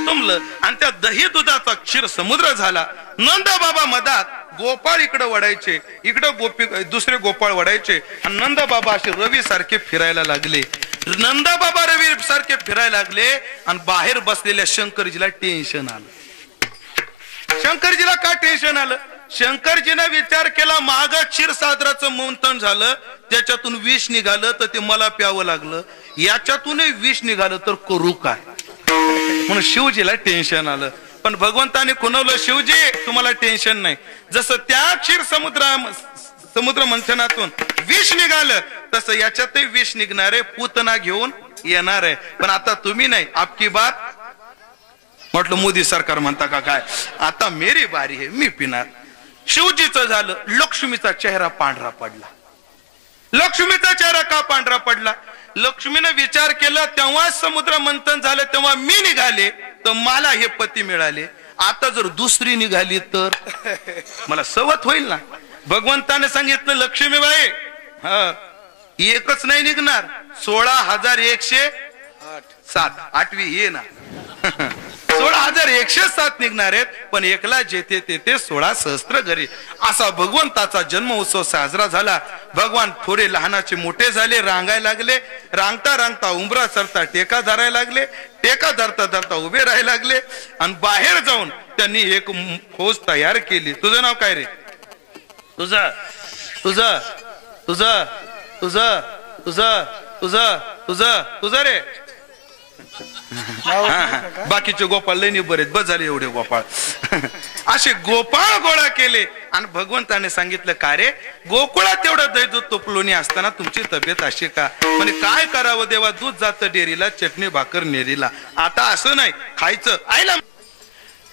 तुंबलं आणि त्या दही दुधाचा क्षीर समुद्र झाला. नंद बाबा मधात, गोपाळ इकडे वडायचे, इकडे दुसरे गोपाळ वडायचे. आणि नंद बाबा असे रवी सारखे फिरायला लागले. नंद बाबा रवी सारखे फिरायला लागले. आणि बाहेर बसलेल्या शंकरजीला टेन्शन आलं. शंकरजीला का टेन्शन आलं? शंकरजीने विचार केला, माग क्षीरसागराचं मंथन झालं, त्याच्यातून विष निघालं तर ते मला प्यावं लागलं. याच्यातूनही विष निघालं तर करू काय? म्हणून शिवजीला टेन्शन आलं. पण भगवंताने खुणवलं, शिवजी तुम्हाला टेन्शन नाही. जसं त्या क्षीर समुद्र मंथनातून विष निघालं, तसं याच्यातही विष निघणारे पूतना घेऊन येणार आहे. पण आता तुम्ही नाही, आपकी बात. म्हटलं मोदी सरकार म्हणता का काय? आता मेरी बारी आहे, मी पिणार. शिवजीचं झालं. लक्ष्मीचा चेहरा पांढरा पडला. लक्ष्मीचा चेहरा का पांढरा पडला? लक्ष्मीने विचार केला, तेव्हा समुद्र मंथन झालं तेव्हा मी निघाले तर मला हे पती मिळाले. आता जर दुसरी निघाली तर मला सवत होईल ना. भगवंताने सांगितलं, लक्ष्मीबाई एकच नाही निघणार, 16,107. 8वी ये ना. 16 16,107 निघणार आहेत, पण एकला जेथे तेथे 16 सहस्त्र घरी. असा भगवंताचा जन्म उत्सव साजरा झाला. भगवान थोडे लहानाचे मोठे झाले, रांगायला लागले. रांगता रांगता उंबरा सरता टेका धरायला लागले. टेका धरता धरता उभे राहायला लागले. आणि बाहेर जाऊन त्यांनी एक फौज तयार केली. तुझं नाव काय रे? तुझं तुझं तुझं तुझं तुझं तुझं तुझं तुझं रे. बाकीचे गोपाळ लई बरेच बस झाले एवढे गोपाळ. असे गोपाळ गोळा केले आणि भगवंताने सांगितलं, का रे गोकुळात एवढं दही दूध तुपलोणी असताना तुमची तब्येत अशी का? म्हणजे काय करावं देवा, दूध जातं डेअरीला, चटणी भाकर नेरीला. आता असं नाही खायचं. आईला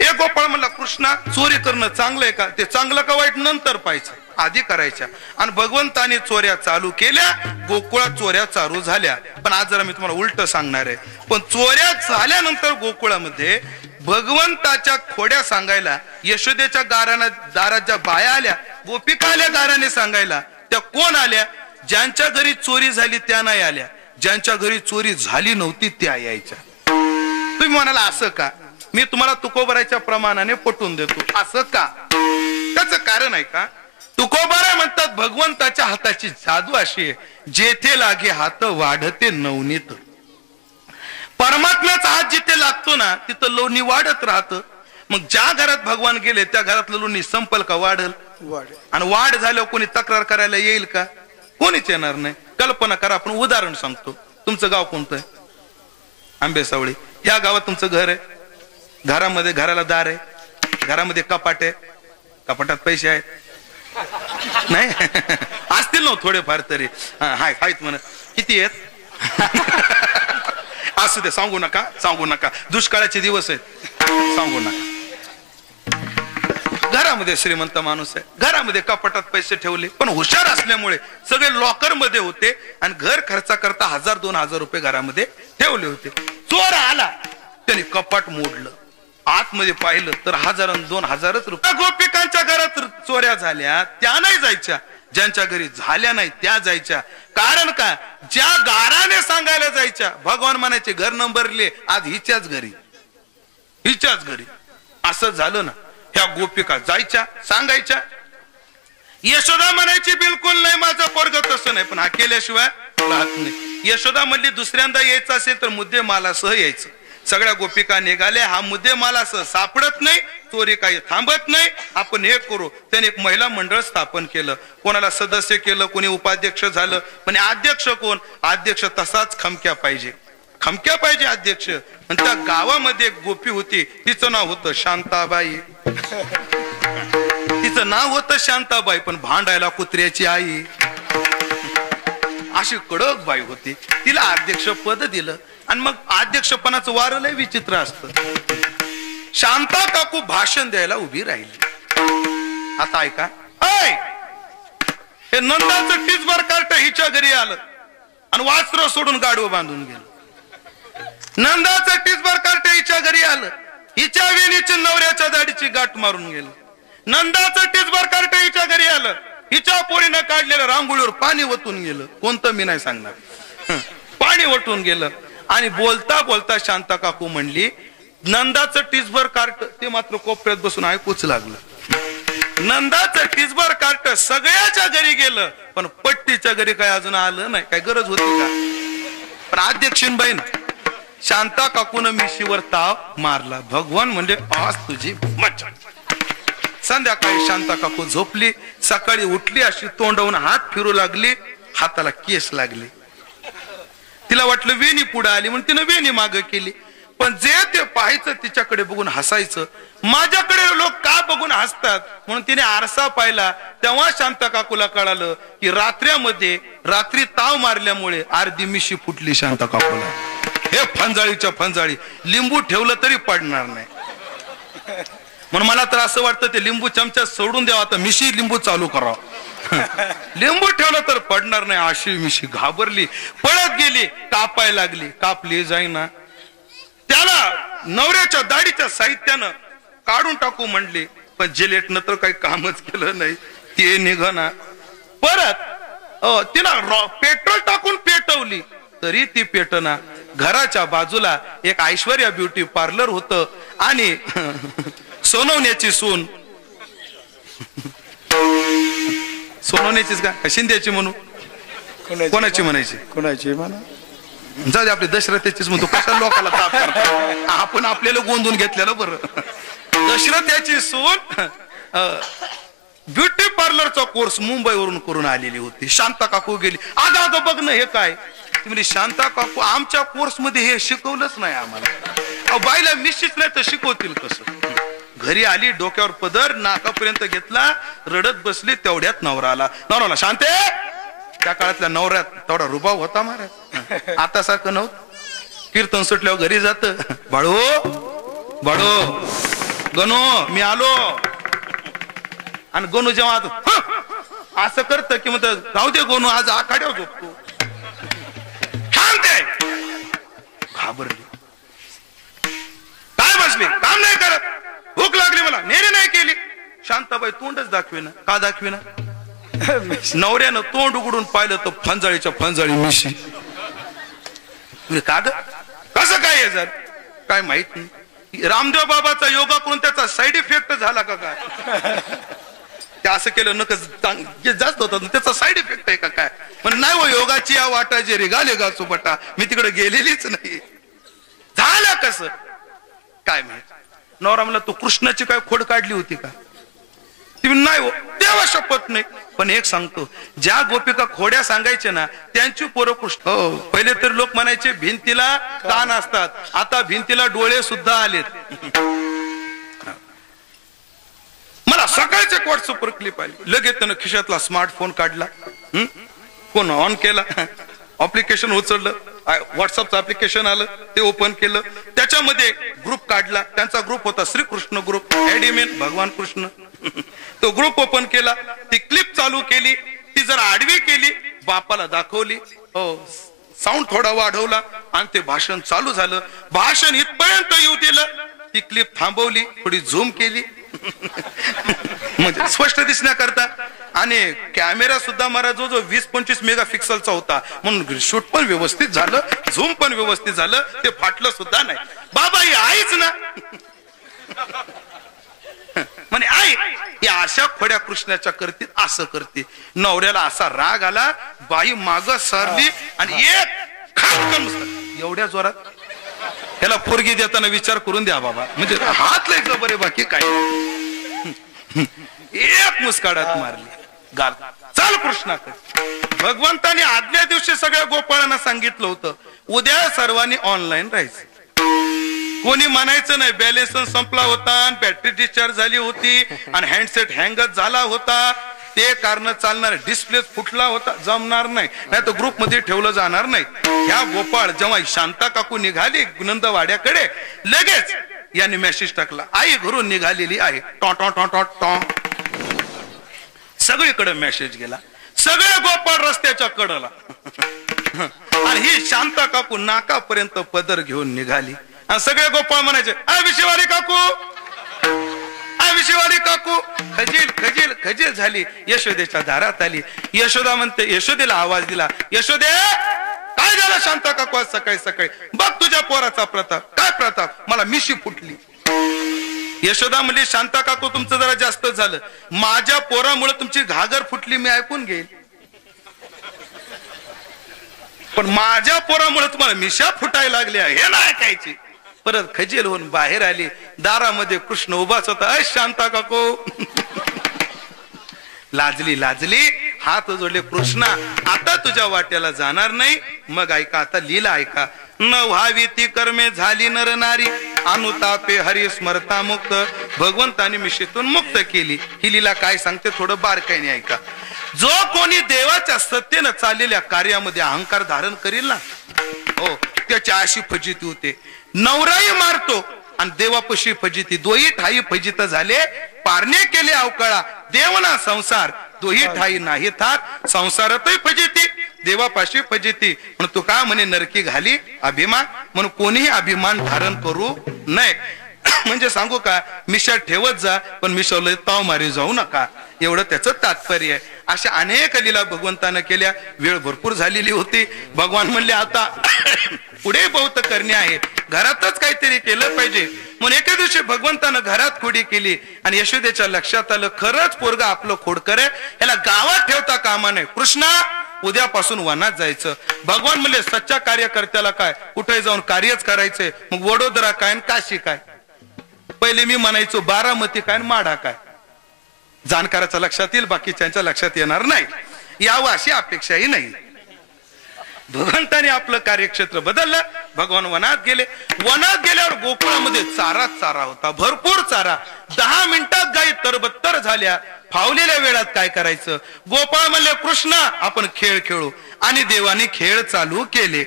एक गोपाळ म्हणला, कृष्णा चोरी करणं चांगलं आहे का? ते चांगलं का वाईट नंतर पाहायचं, आधी करायच्या. आणि भगवंताने चोऱ्या चालू केल्या, गोकुळात चोऱ्या चालू झाल्या. पण आज जरा मी तुम्हाला उलट सांगणार आहे. पण चोऱ्या झाल्यानंतर गोकुळामध्ये भगवंताच्या खोड्या सांगायला यशोदेच्या दारात ज्या बाया आल्या, गोपिका आल्या दाराने सांगायला. त्या कोण आल्या? ज्यांच्या घरी चोरी झाली त्या नाही आल्या, ज्यांच्या घरी चोरी झाली नव्हती त्या यायच्या. तुम्ही म्हणाला असं का? मी तुम्हाला तुकोबराच्या प्रमाणाने पटवून देतो. असं का? त्याच कारण आहे का? तुकोबारा म्हणतात भगवंताच्या हाताची जादू अशी आहे, जेथे लागे हात वाढते नवनीत. परमात्म्याचा हात जिथे लागतो ना तिथं लोणी वाढत राहतं. मग ज्या घरात भगवान गेले त्या घरातलं लोणी संपल का? वाढल. आणि वाढ झाल्यावर कोणी तक्रार करायला येईल का? कोणीच येणार नाही. कल्पना करा, आपण उदाहरण सांगतो. तुमचं गाव कोणतं आहे? आंबेसावळी. ह्या गावात तुमचं घर आहे. घरामध्ये घराला दार आहे, घरामध्ये कपाट आहे. कपाटात पैसे आहेत नाही? असतील ना थोडेफार तरी. आहेत म्हणा. किती आहेत? असू दे, सांगू नका, सांगू नका. दुष्काळाचे दिवस आहेत, सांगू नका. घरामध्ये श्रीमंत माणूस आहे, घरामध्ये कपाटात पैसे ठेवले. पण हुशार असल्यामुळे सगळे लॉकर मध्ये होते आणि घर खर्चा करता 1,000-2,000 रुपये घरामध्ये ठेवले होते. चोर आला, त्याने कपाट मोडलं. आतमध्ये पाहिलं तर 1,000-2,000 रुपये. गोपिकांच्या घरात चोऱ्या झाल्या त्या नाही जायच्या, ज्यांच्या घरी झाल्या नाही त्या जायच्या. कारण का? ज्या गाराने सांगायला जायच्या, भगवान म्हणायचे घर नंबरले आज हिच्याच घरी, हिच्याच घरी. असं झालं ना. ह्या गोपिका जायच्या, सांगायच्या. यशोदा म्हणायची बिलकुल नाही, माझं पोरग तसं नाही. पण हा केल्याशिवाय राहत नाही. यशोदा म्हणली दुसऱ्यांदा यायचं असेल तर मुद्दे मालासह यायचं. सगळ्या गोपिका निघाल्या. हा मुद्दे मालासह सापडत नाही, चोरी काही थांबत नाही, आपण हे करू. त्याने एक महिला मंडळ स्थापन केलं. कोणाला सदस्य केलं, कोणी उपाध्यक्ष झालं. पण अध्यक्ष कोण? अध्यक्ष तसाच खमक्या पाहिजे, खमक्या पाहिजे अध्यक्ष. आणि त्या गावामध्ये एक गोपी होती, तिचं नाव होतं शांताबाई. तिचं नाव होतं शांताबाई, पण भांडायला कुत्र्याची आई. अशी कडक बाई होती. तिला अध्यक्ष पद दिलं. आणि मग अध्यक्षपणाचं वारं लय विचित्र असतं. शांता काकू भाषण द्यायला उभी राहिली. आता ऐका, हे नंदाचं टिचबर कार्ट हिच्या घरी आलं आणि वास्त्र सोडून गाडवं बांधून गेलं. नंदाचं टिचबर कार्ट हिच्या घरी आलं, हिच्या वेणीच्या नवऱ्याच्या दाढीची गाठ मारून गेलं. नंदाचं टिचबर कार्ट हिच्या घरी आलं, हिच्या पोरीनं काढलेलं रांगोळीवर पाणी ओतून गेलं. कोणतं मी नाही सांगणार. पाणी ओतून गेलं. आणि बोलता बोलता शांता काकू म्हणली, नंदाचं टिचबर कार्ट ते मात्र कोपऱ्यात बसून ऐकूच लागलं. नंदाचं टिचबर कार्ट सगळ्याच्या घरी गेलं, पण पट्टीच्या घरी काय अजून आलं नाही. काय गरज होती का? पण अध्यक्षीनबाईन शांता काकून मिशीवर ताव मारला. भगवान म्हणजे आज तुझी मजा. संध्याकाळी शांता काकू झोपली. सकाळी उठली, अशी तोंडवून हात फिरू लागली. हाताला केस लागले. तिला वाटलं वेणी पुढे आली म्हणून तिनं वेणी माग केली. पण जे ते पाहायचं तिच्याकडे बघून हसायचं. माझ्याकडे लोक का बघून हसतात म्हणून तिने आरसा पाहिला. तेव्हा शांता काकूला कळालं की रात्री ताव मारल्यामुळे अर्धी मिशी फुटली शांता काकूला. हे फंजाळीच्या फंजाळी, लिंबू ठेवलं तरी पडणार नाही. म्हणून मला तर असं वाटतं ते लिंबू चमचा सोडून द्यावा, आता मिशी लिंबू चालू करावं. लिंबू ठेवलं तर पडणार नाही. अशी मिशी घाबरली, पळत गेली, कापाय लागली. कापली जाईना. त्याला नवऱ्याच्या दाढीच्या साहित्यानं काढून टाकू म्हणली, पण जिलेटनं तर काही कामच केलं नाही. ते निघना. परत तिला पेट्रोल टाकून पेटवली तरी ती पेटना. घराच्या बाजूला एक ऐश्वर्या ब्युटी पार्लर होतं आणि सोनवण्याची सून, सोनवण्याचीच का शिंद्याची म्हणू, कोणाची म्हणायची, कोणाची म्हणा, जाऊ दे आपली दशरथाचीच म्हणतो, कशा लोकाला ताप करतो? आपण आपल्याला गोंधून घेतलेलं बरं. दशरथाची सून ब्युटी पार्लरचा कोर्स मुंबईवरून करून आलेली होती. शांता काकू गेली, अगं बघ ना हे काय. ती म्हणजे शांता काकू आमच्या कोर्स मध्ये हे शिकवलंच नाही आम्हाला. बाईला मिशीच नाही तर शिकवतील कसं? घरी आली, डोक्यावर पदर नाकापर्यंत घेतला, रडत बसली. तेवढ्यात नवरा आला. नवराला शांते, त्या काळातल्या नवऱ्यात तेवढा रुबाव होता महाराज, आता सारखं नव्हतं. कीर्तन सुटल्यावर घरी जात, बाळू बाळू गणू मी आलो. आणि गणू जेव्हा असं करत की मग राहू दे गणू आज आखाड्यावर झोपतो. शांते घाबरली, काय बसली, काम नाही करत, भूक लागली मला, नेरी नाही केली. शांताबाई तोंडच दाखवेना. का दाखवेना? नवऱ्यानं तोंड उघडून पाहिलं तर फंजाळीच्या फंजाळी मिशी. का ग कसं काय आहे? जर काय माहित नाही, रामदेव बाबाचा योगा करून त्याचा साईड इफेक्ट झाला का काय? ते असं केलं नक जास्त होत, त्याचा साईड इफेक्ट आहे का काय? पण नाही हो, योगाची या वाटा जे रेगाले गा सुबटा, मी तिकडे गेलेलीच नाही. झालं कसं काय माहित? नवरा म्हणला तू कृष्णाची काय खोड काढली होती का? ती नाही हो, देवा शपथ नाही. पण एक सांगतो, ज्या गोपिका खोड्या सांगायचे ना त्यांची पोरं कृष्ण. हो, पहिले तर लोक म्हणायचे भिंतीला कान असतात, आता भिंतीला डोळे सुद्धा आलेत. मला सकाळचे व्हॉट्सअपवर क्लिप आली, लगेच त्यानं खिशातला स्मार्टफोन काढला, फोन ऑन केला, ऍप्लिकेशन उचललं, व्हॉट्सअपचं ऍप्लिकेशन आलं, ते ओपन केलं. त्याच्यामध्ये ग्रुप काढला, त्यांचा ग्रुप होता श्रीकृष्ण ग्रुप, ऍडमिन भगवान कृष्ण. तो ग्रुप ओपन केला, ती क्लिप चालू केली, ती जर आडवी केली, बापाला दाखवली, हो साऊंड थोडा वाढवला आणि ते भाषण चालू झालं. भाषण इथपर्यंत येऊ दिलं, ती क्लिप थांबवली, थोडी झूम केली म्हणजे स्पष्ट दिसण्याकरता. आणि कॅमेरा सुद्धा मला जो 20-25 मेगापिक्सलचा होता, म्हणून शूट पण व्यवस्थित झालं, झूम पण व्यवस्थित झालं, ते फाटलं सुद्धा नाही. बाबा ही आईच ना म्हणे, आई या अशा खोड्या कृष्णाच्या करते, असं करते. नवऱ्याला असा राग आला, बाई माग सरली आणि एक खाटकन एवढ्या जोरात. त्याला पोरगी देताना विचार करून द्या बाबा, म्हणजे हात लय बरे, बाकी काय. एक मुस्काडात मारली, गाल चाल कृष्णाकडे. भगवंताने आदल्या दिवशी सगळ्या गोपाळांना सांगितलं होतं उद्या सर्वांनी ऑनलाईन राहायचं. कोणी म्हणायचं नाही बॅलन्स संपला होता, बॅटरी डिस्चार्ज झाली होती आणि हँडसेट हँगच झाला होता, ते कारण चालणार, डिस्प्ले फुटला होता, जमणार नाही, नाही तर ग्रुप मध्ये ठेवलं जाणार नाही. ह्या गोपाळ जेव्हा शांता काकू निघाली नंदवाड्याकडे, लगेच यांनी मेसेज टाकला, आई घरून निघालेली आहे. टॉ टॉ टॉ टॉ टॉ. सगळीकडे मेसेज गेला, सगळे गोपाळ रस्त्याच्या कडेला. आणि ही शांता काकू नाकापर्यंत पदर घेऊन निघाली. आणि सगळे गोपाळ म्हणायचे, विषयवाली काकू, विषयवाली काकू. खजील खजील खजील झाली, यशोदेच्या दारात आली. यशोदा म्हणते, यशोदेला आवाज दिला, यशोदे काय झालं शांता काकू आज सकाळी सकाळी? बघ तुझ्या पोराचा प्रताप. काय प्रताप? मला मिशी फुटली. यशोदा म्हणली, शांता काकू तुमचं जरा जास्त झालं, माझ्या पोरामुळे तुमची घागर फुटली मी ऐकून घेईल, पण माझ्या पोरामुळे तुम्हाला मिशा फुटायला लागल्या हे ना ऐकायची. परत खजील होऊन बाहेर आली, दारामध्ये कृष्ण उभाच होता. शांता काकू लाजली लाजली, हात जोडले, कृष्णा आता तुझ्या वाट्याला जाणार नाही. मग ऐका, आता लीला ऐका. न व्हावी ती कर्मे झाली नर नारी, अनुतापे हरी स्मरता मुक्त. भगवंताने मिशीतून मुक्त केली. ही लीला काय सांगते थोडं बारकाईने ऐका. जो कोणी देवाच्या सत्तेनं चाललेल्या कार्यामध्ये अहंकार धारण करील ना, हो त्याची अशी फजिती होते. नवराही मारतो आणि देवापशी फजिती, दोही ठाई फजित झाले. पारणे केले अवकाळा देवना संसार, दोही ठाई नाही थाट. संसारातही फजिती, देवापाशी फजिती. म्हणून तू का म्हणे नरकी घाली अभिमान, म्हणून कोणीही अभिमान धारण करू नये. म्हणजे सांगू का, मिशा ठेवत जा, पण मिशाला ताव मारी जाऊ नका, एवढं त्याचं तात्पर्य आहे. अशा अनेक लीला भगवंतानं केल्या. वेळ भरपूर झालेली होती. भगवान म्हणले आता पुढे बहुत करणे आहे, घरातच काहीतरी केलं पाहिजे. म्हणून एके दिवशी भगवंतानं घरात खोडी केली आणि यशोदेच्या लक्षात आलं खरंच पोरगा आपलं खोडकर आहे, याला गावात ठेवता कामा नये. कृष्णा उद्यापासून वनात जायचं. भगवान म्हणले सच्चा कार्यकर्त्याला काय कुठे जाऊन कार्यच करायचंय. मग वडोदरा काय आणि काशी काय. पहिले मी म्हणायचो बारामती काय आणि माढा काय. जाणकाराच्या लक्षात येईल, बाकीच्यांच्या लक्षात येणार नाही. यावं अशी अपेक्षाही नाही. भगवंताने आपलं कार्यक्षेत्र बदललं. भगवान वनात गेले. वनात गेल्यावर गोकुळामध्ये चाराच चारा होता, भरपूर चारा. 10 मिनिटात गायी तरबत्तर झाल्या. फावलेल्या वेळात काय करायचं. गोपाळ म्हणले कृष्णा आपण खेळ खेळू. आणि देवाने खेळ चालू केले.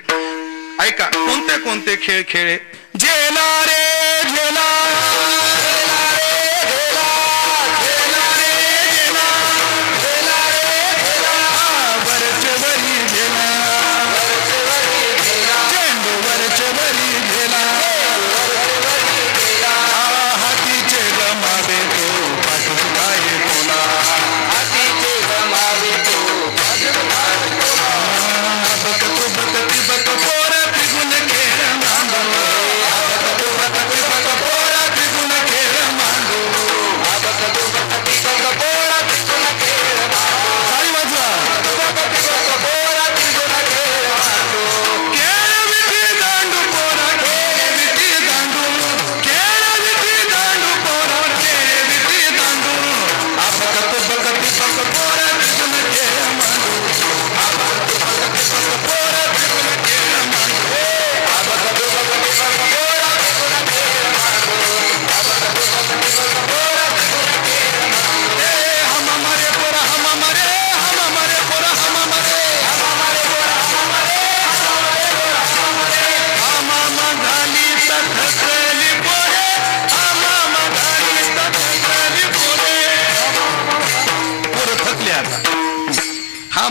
ऐका कोणते कोणते खेळ खेळे. झेला रे झेला,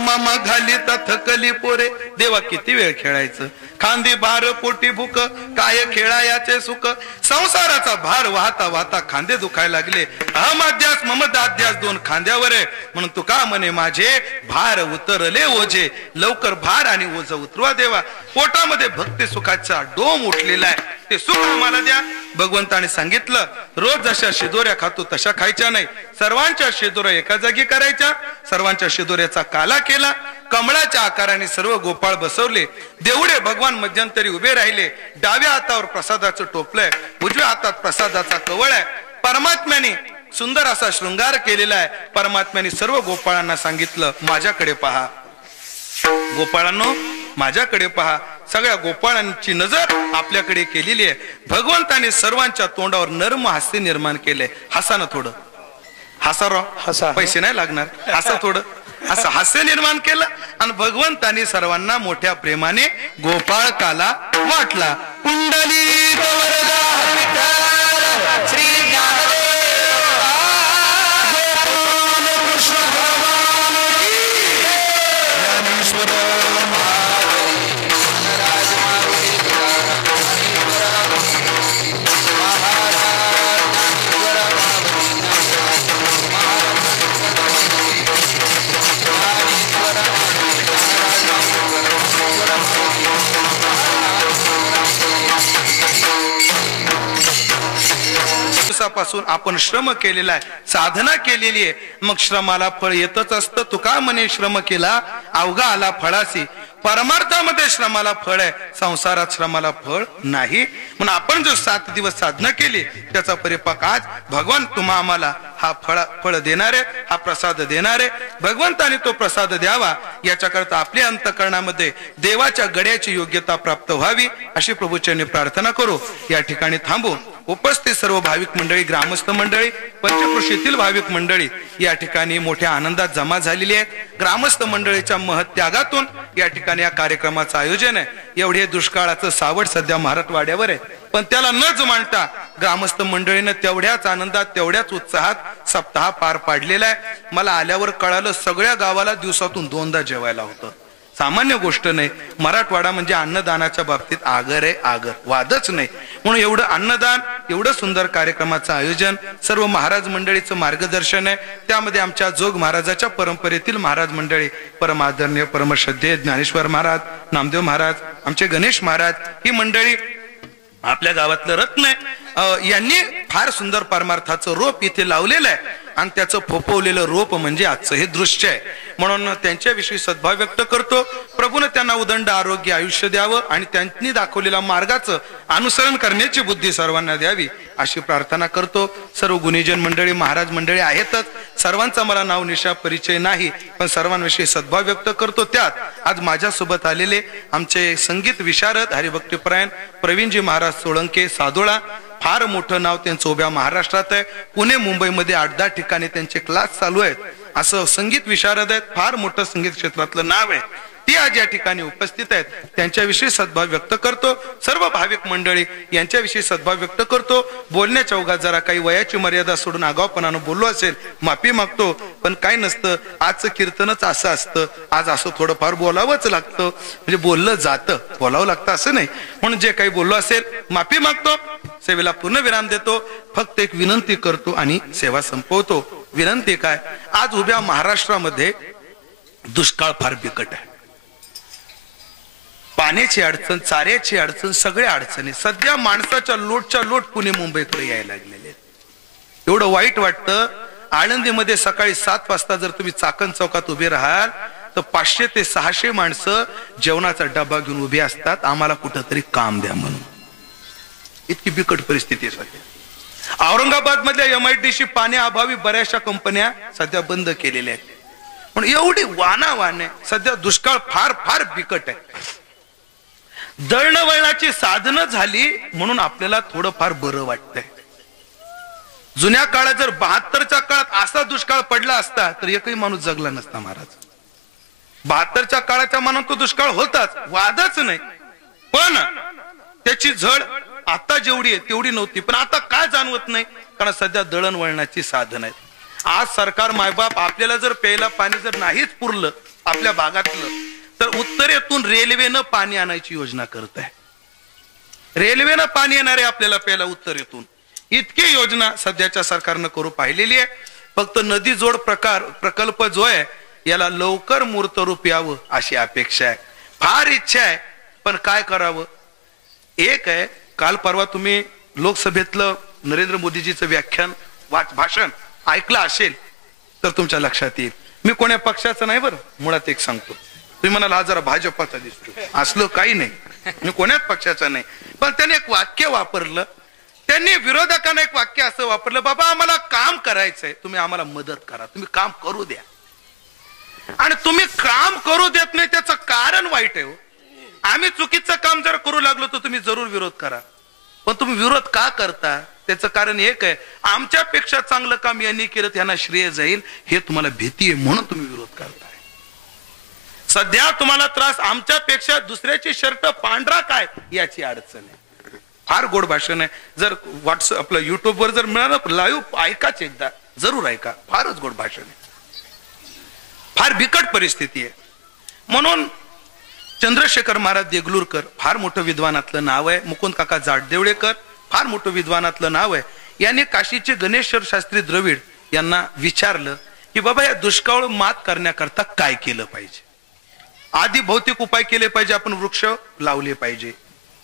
मामा घाली थकली पोरे. देवा किती वेळ खेळायचं. खांदी भार पोटी भूक, काय खेळायाचे सुख. संसाराचा भार वाहता वाहता खांदे दुखायला लागले. अहमाद्यास ममदाद्यास 2 खांद्यावर आहे. म्हणून तू का म्हणे माझे भार उतरले ओझे. लवकर भार आणि ओझ उतरवा देवा. पोटामध्ये भक्ती सुखाचा डोम उठलेला आहे, ते सुख आम्हाला द्या. भगवंताने सांगितलं रोज जशा शिदोऱ्या खातो तशा खायच्या नाही. सर्वांच्या शिदोऱ्या एका जागी करायच्या. सर्वांच्या शिदोऱ्याचा काला केला. कमळाच्या आकाराने सर्व गोपाळ बसवले. देवडे भगवान मध्यंतरी उभे राहिले. डाव्या हातावर प्रसादाचं टोपलंय, उजव्या हातात प्रसादाचा कवळ आहे. परमात्म्याने सुंदर असा शृंगार केलेला आहे. परमात्म्याने सर्व गोपाळांना सांगितलं माझ्याकडे पहा. गोपाळांनो माझ्याकडे पहा. सगळ्या गोपाळांची नजर आपल्याकडे केलेली आहे. भगवंताने सर्वांच्या तोंडावर नर्म हास्य निर्माण केले. हसा ना थोडं, हसा राव, हसा, पैसे नाही लागणार, हसा थोडं. असं हास्य निर्माण केलं आणि भगवंताने सर्वांना मोठ्या प्रेमाने गोपाळ काला वाटला. कुंडली श्री पासून आपण श्रम केलेला आहे, साधना केलेली आहे. मग श्रमाला फळ येतच असतं. तुका म्हणे श्रम केला अवघा आला फळासी. परमार्थामध्ये श्रमाला फळ आहे, संसारात श्रमाला फळ नाही. म्हणून आपण जो 7 दिवस साधना केली त्याचा परिपाक आज भगवान तुम्हा आम्हाला हा फळ देणार आहे, हा प्रसाद देणार आहे. भगवंताने तो प्रसाद द्यावा याच्याकरता आपल्या अंतःकरणामध्ये देवाच्या गड्याची योग्यता प्राप्त व्हावी अशी प्रभूचरणी प्रार्थना करू. या ठिकाणी थांबू. उपस्थित सर्व भाविक मंडळी, ग्रामस्थ मंडळी, पंचकृषीतील भाविक मंडळी या ठिकाणी मोठ्या आनंदात जमा झालेली आहेत. ग्रामस्थ मंडळीच्या महत्यागातून या ठिकाणी या कार्यक्रमाचं आयोजन आहे. एवढे दुष्काळाचं सावट सध्या मराठवाड्यावर आहे, पण त्याला न जुमानता ग्रामस्थ मंडळीनं तेवढ्याच आनंदात तेवढ्याच उत्साहात सप्ताह पार पाडलेला आहे. मला आल्यावर कळालं सगळ्या गावाला दिवसातून 2दा जेवायला होतं. सामान्य गोष्ट नाही. मराठवाडा म्हणजे अन्नदानाच्या बाबतीत आगर आहे, आगर, वादच नाही. म्हणून एवढं अन्नदान, एवढं सुंदर कार्यक्रमाचं आयोजन, सर्व महाराज मंडळीचं मार्गदर्शन आहे. त्यामध्ये आमच्या जोग महाराजाच्या परंपरेतील महाराज मंडळी, परमादरणीय परमश्रद्धेय ज्ञानेश्वर महाराज, नामदेव महाराज, आमचे गणेश महाराज, ही मंडळी आपल्या गावातलं रत्न आहे. यांनी फार सुंदर परमार्थाचं रोप इथे लावलेलं आहे आणि त्याचं फोपवलेलं रोप म्हणजे आजचं हे दृश्य आहे. म्हणून त्यांच्याविषयी सद्भाव व्यक्त करतो. प्रभूने त्यांना उदंड आरोग्य आयुष्य द्यावं आणि त्यांनी दाखवलेल्या मार्गाचं अनुसरण करण्याची बुद्धी सर्वांना द्यावी अशी प्रार्थना करतो. सर्व गुणीजन मंडळी, महाराज मंडळी आहेतच. सर्वांचा मला नाव निशा परिचय नाही, पण सर्वांविषयी सद्भाव व्यक्त करतो. त्यात आज माझ्यासोबत आलेले आमचे संगीत विशारद हरिभक्तीपरायण प्रवीणजी महाराज सोळंके सादोळा, फार मोठं नाव त्यांचं उभ्या महाराष्ट्रात आहे. पुणे मुंबईमध्ये 8-10 ठिकाणी त्यांचे क्लास चालू आहेत. असं संगीत विशारद आहेत, फार मोठं संगीत क्षेत्रातलं नाव आहे. ती आज या ठिकाणी उपस्थित आहेत. त्यांच्याविषयी सद्भाव व्यक्त करतो. सर्व भाविक मंडळी यांच्याविषयी सद्भाव व्यक्त करतो. बोलण्याच्या ओघात जरा काही वयाची मर्यादा सोडून आगाऊपणानं बोललो असेल माफी मागतो. पण काय नसतं, आजचं कीर्तनच असं असतं. आज असं थोडंफार बोलावंच लागतं, म्हणजे बोललं जातं, बोलावं लागतं असं नाही. म्हणून जे काही बोललो असेल माफी मागतो. सेवेला पूर्ण विराम देतो. फक्त एक विनंती करतो आणि सेवा संपवतो. विनंती काय, आज उभ्या महाराष्ट्रामध्ये दुष्काळ फार बिकट आहे. पाण्याची अडचण, चाऱ्याची अडचण, सगळ्या अडचणी सध्या माणसाच्या लोटच्या लोट पुणे मुंबईकडे यायला लागलेले. एवढं वाईट वाटतं. आळंदीमध्ये सकाळी 7 वाजता जर तुम्ही चाकण चौकात उभे राहाल तर 500 ते 600 माणसं जेवणाचा डबा घेऊन उभे असतात, आम्हाला कुठंतरी काम द्या म्हणून. इतकी बिकट परिस्थिती आहे सध्या. औरंगाबाद मधल्या MIDC पाण्याअभावी बऱ्याचशा कंपन्या सध्या बंद केलेल्या आहेत. पण एवढी वाना सध्या दुष्काळ फार फार बिकट आहे. दळणवळणाची साधनं झाली म्हणून आपल्याला थोडंफार बरं वाटतंय. जुन्या काळात जर 72च्या काळात असा दुष्काळ पडला असता तर एकही माणूस जगला नसता महाराज. 72च्या काळाच्या मनात तो दुष्काळ होताच, वादच नाही. पण त्याची झळ आता जेवढी आहे तेवढी नव्हती. पण आता काय जाणवत नाही, कारण सध्या दळणवळणाची साधन आहेत. आज सरकार मायबाप आपल्याला जर प्यायला पाणी जर नाहीच पुरलं आपल्या भागातलं, तर उत्तरेतून रेल्वेनं पाणी आणायची योजना करत आहे. रेल्वेनं पाणी येणार आहे आपल्याला प्यायला उत्तरेतून. इतकी योजना सध्याच्या सरकारनं करू पाहिलेली आहे. फक्त नदी जोड प्रकल्प जो आहे याला लवकर मूर्तरूप यावं अशी अपेक्षा आहे, फार इच्छा आहे. पण काय करावं. एक आहे, काल परवा तुम्ही लोकसभेतलं नरेंद्र मोदीजीचं व्याख्यान भाषण ऐकलं असेल तर तुमच्या लक्षात येईल. मी कोण्या पक्षाचं नाही बरं, मुळात एक सांगतो. तुम्ही म्हणाल हा जरा भाजपाचा दिसतो, असलं काही नाही, मी कोण्याच पक्षाचा नाही. पण त्यांनी एक वाक्य वापरलं. त्यांनी विरोधकांना एक वाक्य असं वापरलं, बाबा आम्हाला काम करायचंय, तुम्ही आम्हाला मदत करा, तुम्ही काम करू द्या. आणि तुम्ही काम करू देत नाही त्याचं कारण वाईट आहे. आम्ही चुकीचं काम जर करू लागलो तर तुम्ही जरूर विरोध करा. पण तुम्ही विरोध का करता त्याचं कारण एक आहे, आमच्यापेक्षा चांगलं काम यांनी केलं त्यांना श्रेय जाईल हे तुम्हाला भीती आहे म्हणून तुम्ही विरोध करताय. सध्या तुम्हाला त्रास आमच्यापेक्षा दुसऱ्याची शर्ट पांढरा काय याची अडचण आहे. फार गोड भाषण आहे. जर व्हॉट्सअप आपलं युट्यूबवर जर मिळालं लाईव्ह ऐकाच, एकदा जरूर ऐका. फारच गोड भाषण आहे. फार बिकट परिस्थिती आहे. म्हणून चंद्रशेखर महाराज देगलूरकर फार मोठं विद्वानातलं नाव आहे. मुकुंद काका जाटदेवळेकर फार मोठं विद्वानातलं नाव आहे. यांनी काशीचे गणेश्वर शास्त्री द्रविड यांना विचारलं की बाबा या दुष्काळ मात करण्याकरता काय केलं पाहिजे. आधी भौतिक उपाय केले पाहिजे, आपण वृक्ष लावले पाहिजे,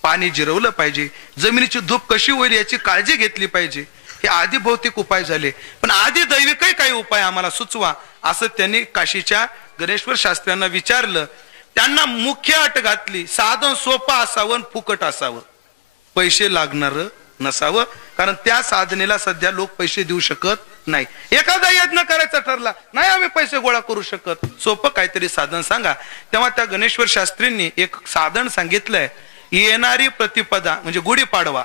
पाणी जिरवलं पाहिजे, जमिनीची धूप कशी होईल याची काळजी घेतली पाहिजे. हे आधी भौतिक उपाय झाले. पण आधी दैविकही काही उपाय आम्हाला सुचवा असं त्यांनी काशीच्या गणेश्वर शास्त्र्यांना विचारलं. त्यांना मुख्य अट घातली, साधन सोपं असावं, फुकट असावं, पैसे लागणार नसावं. कारण त्या साधनेला सध्या लोक पैसे देऊ शकत नाही. एखादा यज्ञ करायचा ठरला, नाही आम्ही पैसे गोळा करू शकत, सोपं काहीतरी साधन सांगा. तेव्हा त्या गणेश्वर शास्त्रींनी एक साधन सांगितलंय. येणारी प्रतिपदा म्हणजे गुढीपाडवा,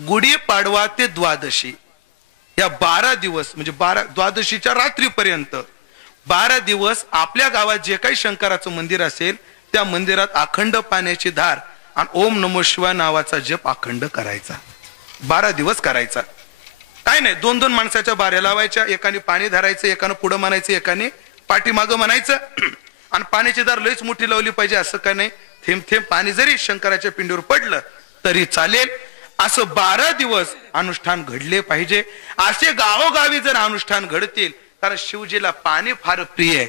गुढीपाडवा ते द्वादशी या 12 दिवस म्हणजे 12 द्वादशीच्या रात्रीपर्यंत 12 दिवस आपल्या गावात जे काही शंकराचं मंदिर असेल त्या मंदिरात अखंड पाण्याची धार आणि ओम नमो शिवाय नावाचा जप अखंड करायचा. 12 दिवस करायचा. काय नाही, 2-2 माणसाच्या बाऱ्या लावायच्या, एकाने पाणी धरायचं, एकानं पुढं म्हणायचं, एकाने पाठीमागं म्हणायचं. आणि पाण्याची दार लईच मोठी लावली पाहिजे असं काय नाही. थेंब थेंब पाणी जरी शंकराच्या पिंडीवर पडलं तरी चालेल. असं 12 दिवस अनुष्ठान घडले पाहिजे. असे गावोगावी जर अनुष्ठान घडतील, कारण शिवजीला पाणी फार प्रिय आहे,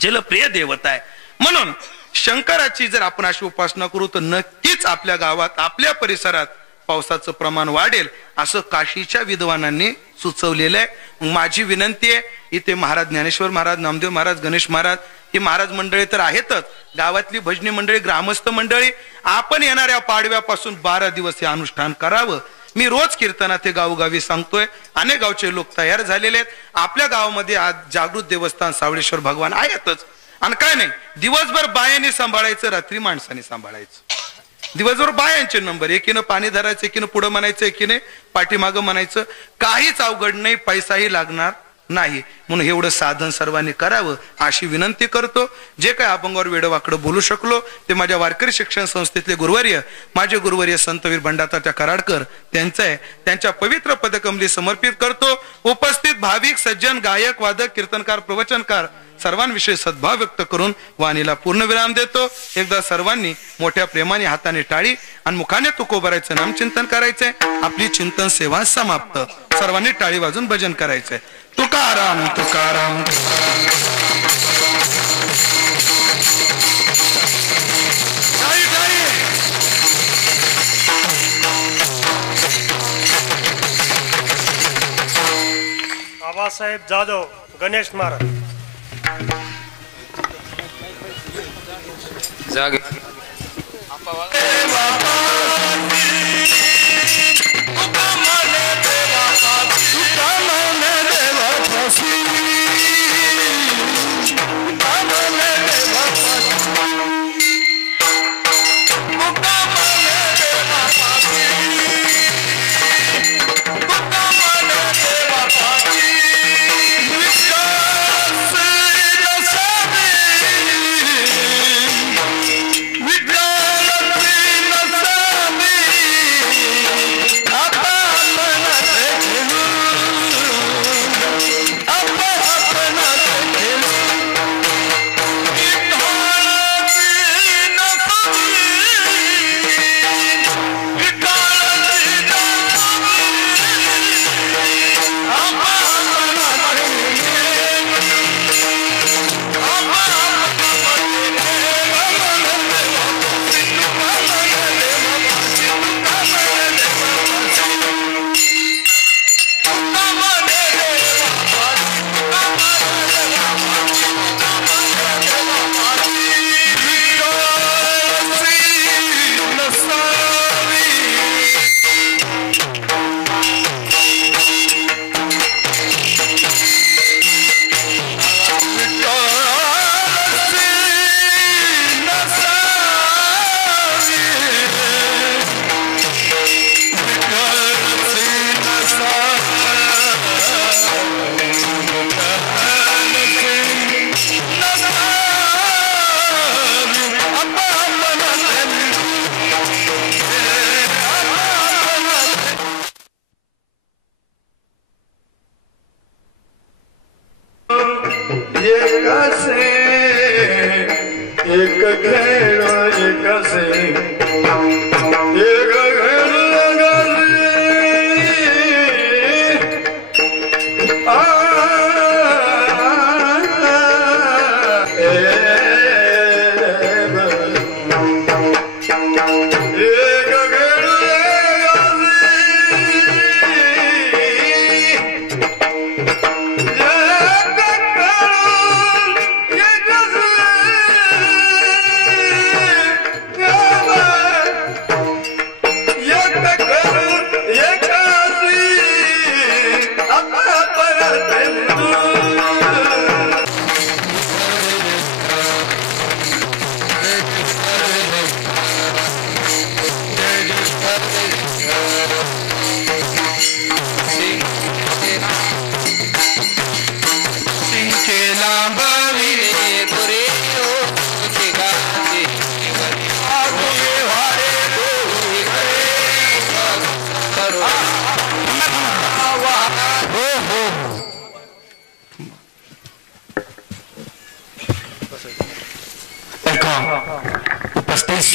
जलप्रिय देवता आहे. म्हणून शंकराची जर आपण अशी उपासना करू तर नक्कीच आपल्या गावात आपल्या परिसरात पावसाचं प्रमाण वाढेल असं काशीच्या विद्वानांनी सुचवलेलं आहे. माझी विनंती आहे, इथे महाराज ज्ञानेश्वर महाराज, नामदेव महाराज, गणेश महाराज ही महाराज मंडळी तर आहेतच, गावातली भजनी मंडळी, ग्रामस्थ मंडळी, आपण येणाऱ्या पाडव्यापासून 12 दिवस हे अनुष्ठान करावं. मी रोज कीर्तनात हे गावोगावी सांगतोय. अनेक गावचे लोक तयार झालेले आहेत. आपल्या गावामध्ये आज जागृत देवस्थान सावळेश्वर भगवान आहेतच. आणि काय नाही, दिवसभर बायांनी सांभाळायचं, रात्री माणसाने सांभाळायचं. दिवसभर बायांचे नंबर, एकीनं पाणी धरायचं, एकीनं पुढं म्हणायचं, एकीने पाठीमागं म्हणायचं. काहीच अवघड नाही, पैसाही लागणार नाही. म्हणून एवढं साधन सर्वांनी करावं अशी विनंती करतो. जे काय अपंगावर वेडवाकडं बोलू शकलो ते माझ्या वारकरी शिक्षण संस्थेतले गुरुवर्य, माझे गुरुवर्य संतवीर भंडातात्या कराडकर त्यांचं आहे. त्यांच्या पवित्र पदकमली समर्पित करतो. उपस्थित भाविक, सज्जन, गायक, वादक, कीर्तनकार, प्रवचनकार सर्वांविषयी सद्भाव व्यक्त करून वाणीला पूर्ण विराम देतो. एकदा सर्वांनी मोठ्या प्रेमाने हाताने टाळी आणि मुखाने तुकोबारायचं नामचिंतन करायचंय. आपली चिंतन सेवा समाप्त. सर्वांनी टाळी वाजून भजन करायचंय. तुकाराम तुकाराम बाबासाहेब जाधव, गणेश महाराज जागे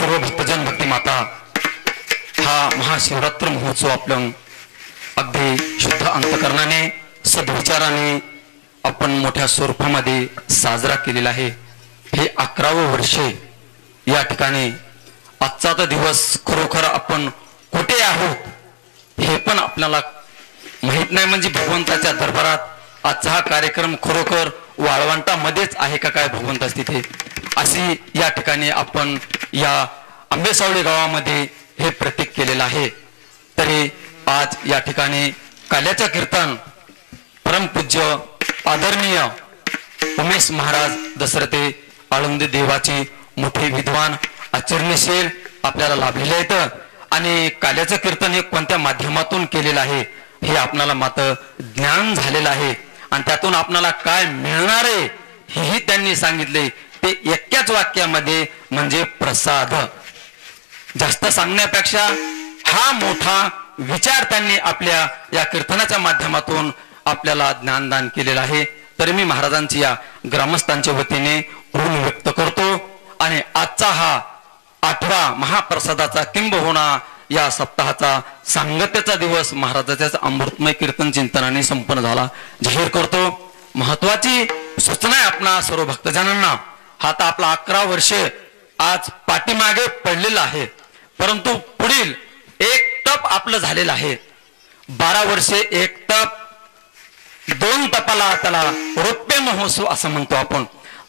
सर्व भक्तजन भक्तिमाता, हा महाशिवरात्र महोत्सव आपण अगदी शुद्ध अंतकरणाने सद्विचाराने आपण मोठ्या स्वरूपामध्ये साजरा केलेला आहे. हे 11वं वर्ष या ठिकाणी. आजचा तर दिवस खरोखर आपण कुठे आहोत हे पण आपल्याला माहित नाही. म्हणजे भगवंताच्या दरबारात आजचा हा कार्यक्रम खरोखर वाळवंटामध्येच आहे का काय भगवंताच तिथे, अशी या ठिकाणी आपण या आंबेसावळी गावामध्ये हे प्रतीक केलेलं आहे. तरी आज या ठिकाणी काल्याचं कीर्तन परमपूज्य आदरणीय उमेश महाराज दशरथे आळंदी देवाची मोठे विद्वान आचरणशील आपल्याला लाभलेले आहेत. आणि काल्याचं कीर्तन हे कोणत्या माध्यमातून केलेलं आहे हे आपल्याला मात्र ज्ञान झालेलं आहे. आणि त्यातून आपल्याला काय मिळणार आहे हेही त्यांनी सांगितले. ते एकाच वाक्यामध्ये म्हणजे प्रसाद. जास्त सांगण्यापेक्षा हा मोठा विचार त्यांनी आपल्या या कीर्तनाच्या माध्यमातून आपल्याला ज्ञानदान केलेलं आहे. तर मी महाराजांची या ग्रामस्थांच्या वतीने ऋण व्यक्त करतो. आणि आजचा हा 8वा महाप्रसादाचा किंबहुना या सप्ताहाचा सांगतेचा दिवस महाराजाच्या अमृतमय कीर्तन चिंतनाने संपन्न झाला जाहीर करतो. महत्वाची सूचना आहे आपणा सर्व भक्तजनांना. हा तर आपला 11 वर्ष आज पाठीमागे पडलेला आहे, परंतु पुढील एक टप आपलं झालेलं आहे. 12 वर्षे एक टप, 2 टपाला त्याला रौप्य महोत्सव असं म्हणतो आपण.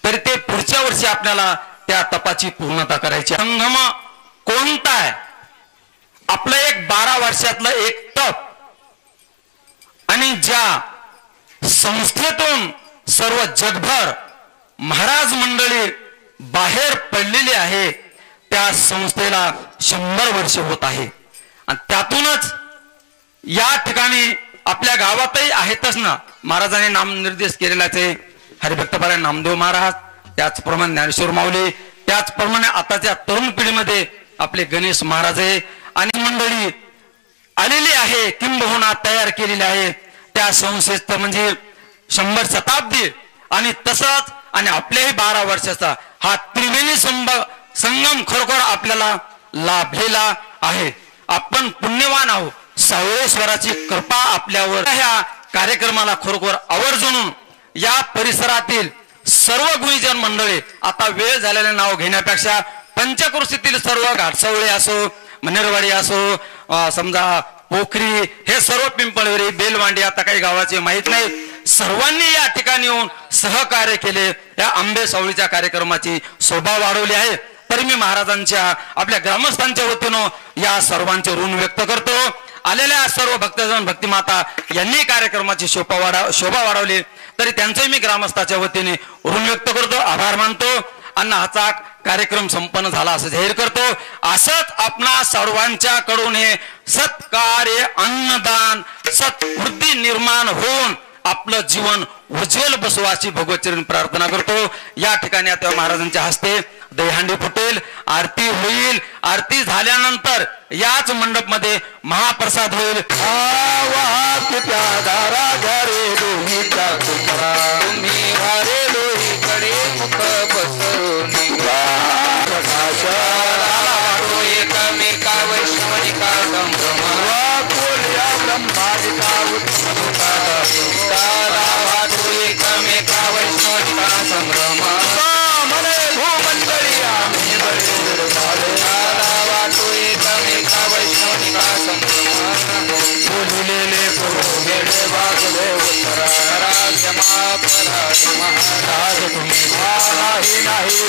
तरी ते पुढच्या वर्षी आपल्याला त्या तपाची पूर्णता करायची. संगम कोणता आहे? आपलं एक 12 वर्षातलं एक टप. आणि ज्या संस्थेतून सर्व जगभर महाराज मंडळी बाहेर पडलेली आहे त्या संस्थेला 100 वर्ष होत आहे. आणि त्यातूनच या ठिकाणी आपल्या गावातही आहेतच ना. महाराजांनी नामनिर्देश केलेलाच आहे. हरिभक्तपरायण नामदेव महाराज, त्याचप्रमाणे ज्ञानेश्वर माऊली, त्याचप्रमाणे आताच्या तरुण पिढीमध्ये आपले गणेश महाराज आहे. आणि मंडळी आलेली आहे, किंबहुना तयार केलेली आहे त्या संस्थेत म्हणजे 100 शताब्दी. आणि तसंच आणि आपल्याही 12 वर्षाचा हा त्रिवेणी संगम खरोखर आपल्याला लाभलेला आहे. आपण पुण्यवान आहोत. सावळेश्वराची कृपा आपल्यावर. ह्या कार्यक्रमाला खरोखर आवर्जून या परिसरातील सर्व गुणीजन मंडळी, आता वेळ झालेले नाव घेण्यापेक्षा पंचक्रोशीतील सर्व घाटसवळे असो, मनेरवाडी असो, समजा पोखरी, हे सर्व पिंपळवरी, बेलवांडी, आता काही गावाचे माहित नाही, सर्वांनी या ठिकाणी येऊन सहकार्य केले. या आंबेसावळीच्या कार्यक्रमाची शोभा वाढवली आहे. तरी मी महाराजांच्या आपल्या ग्रामस्थांच्या वतीनं या सर्वांचे ऋण व्यक्त करतो. आलेल्या सर्व भक्तजन भक्तिमाता यांनी कार्यक्रमाची शोभा वाढवली, तरी त्यांचंही मी ग्रामस्थाच्या वतीने ऋण व्यक्त करतो, आभार मानतो. आणि हाचा कार्यक्रम संपन्न झाला असं जाहीर करतो. असंच आपणा सर्वांच्याकडून हे सत्कार्य, अन्नदान, सत्वृद्धी निर्माण होऊन आपलं जीवन उज्ज्वल बसो अशी भगवतचरणी प्रार्थना करतो. या ठिकाणी आता महाराजांच्या हस्ते दहीहंडी फुटेल, आरती होईल. आरती झाल्यानंतर याच मंडप मध्ये महाप्रसाद होईल. महाराज तुम्ही नाही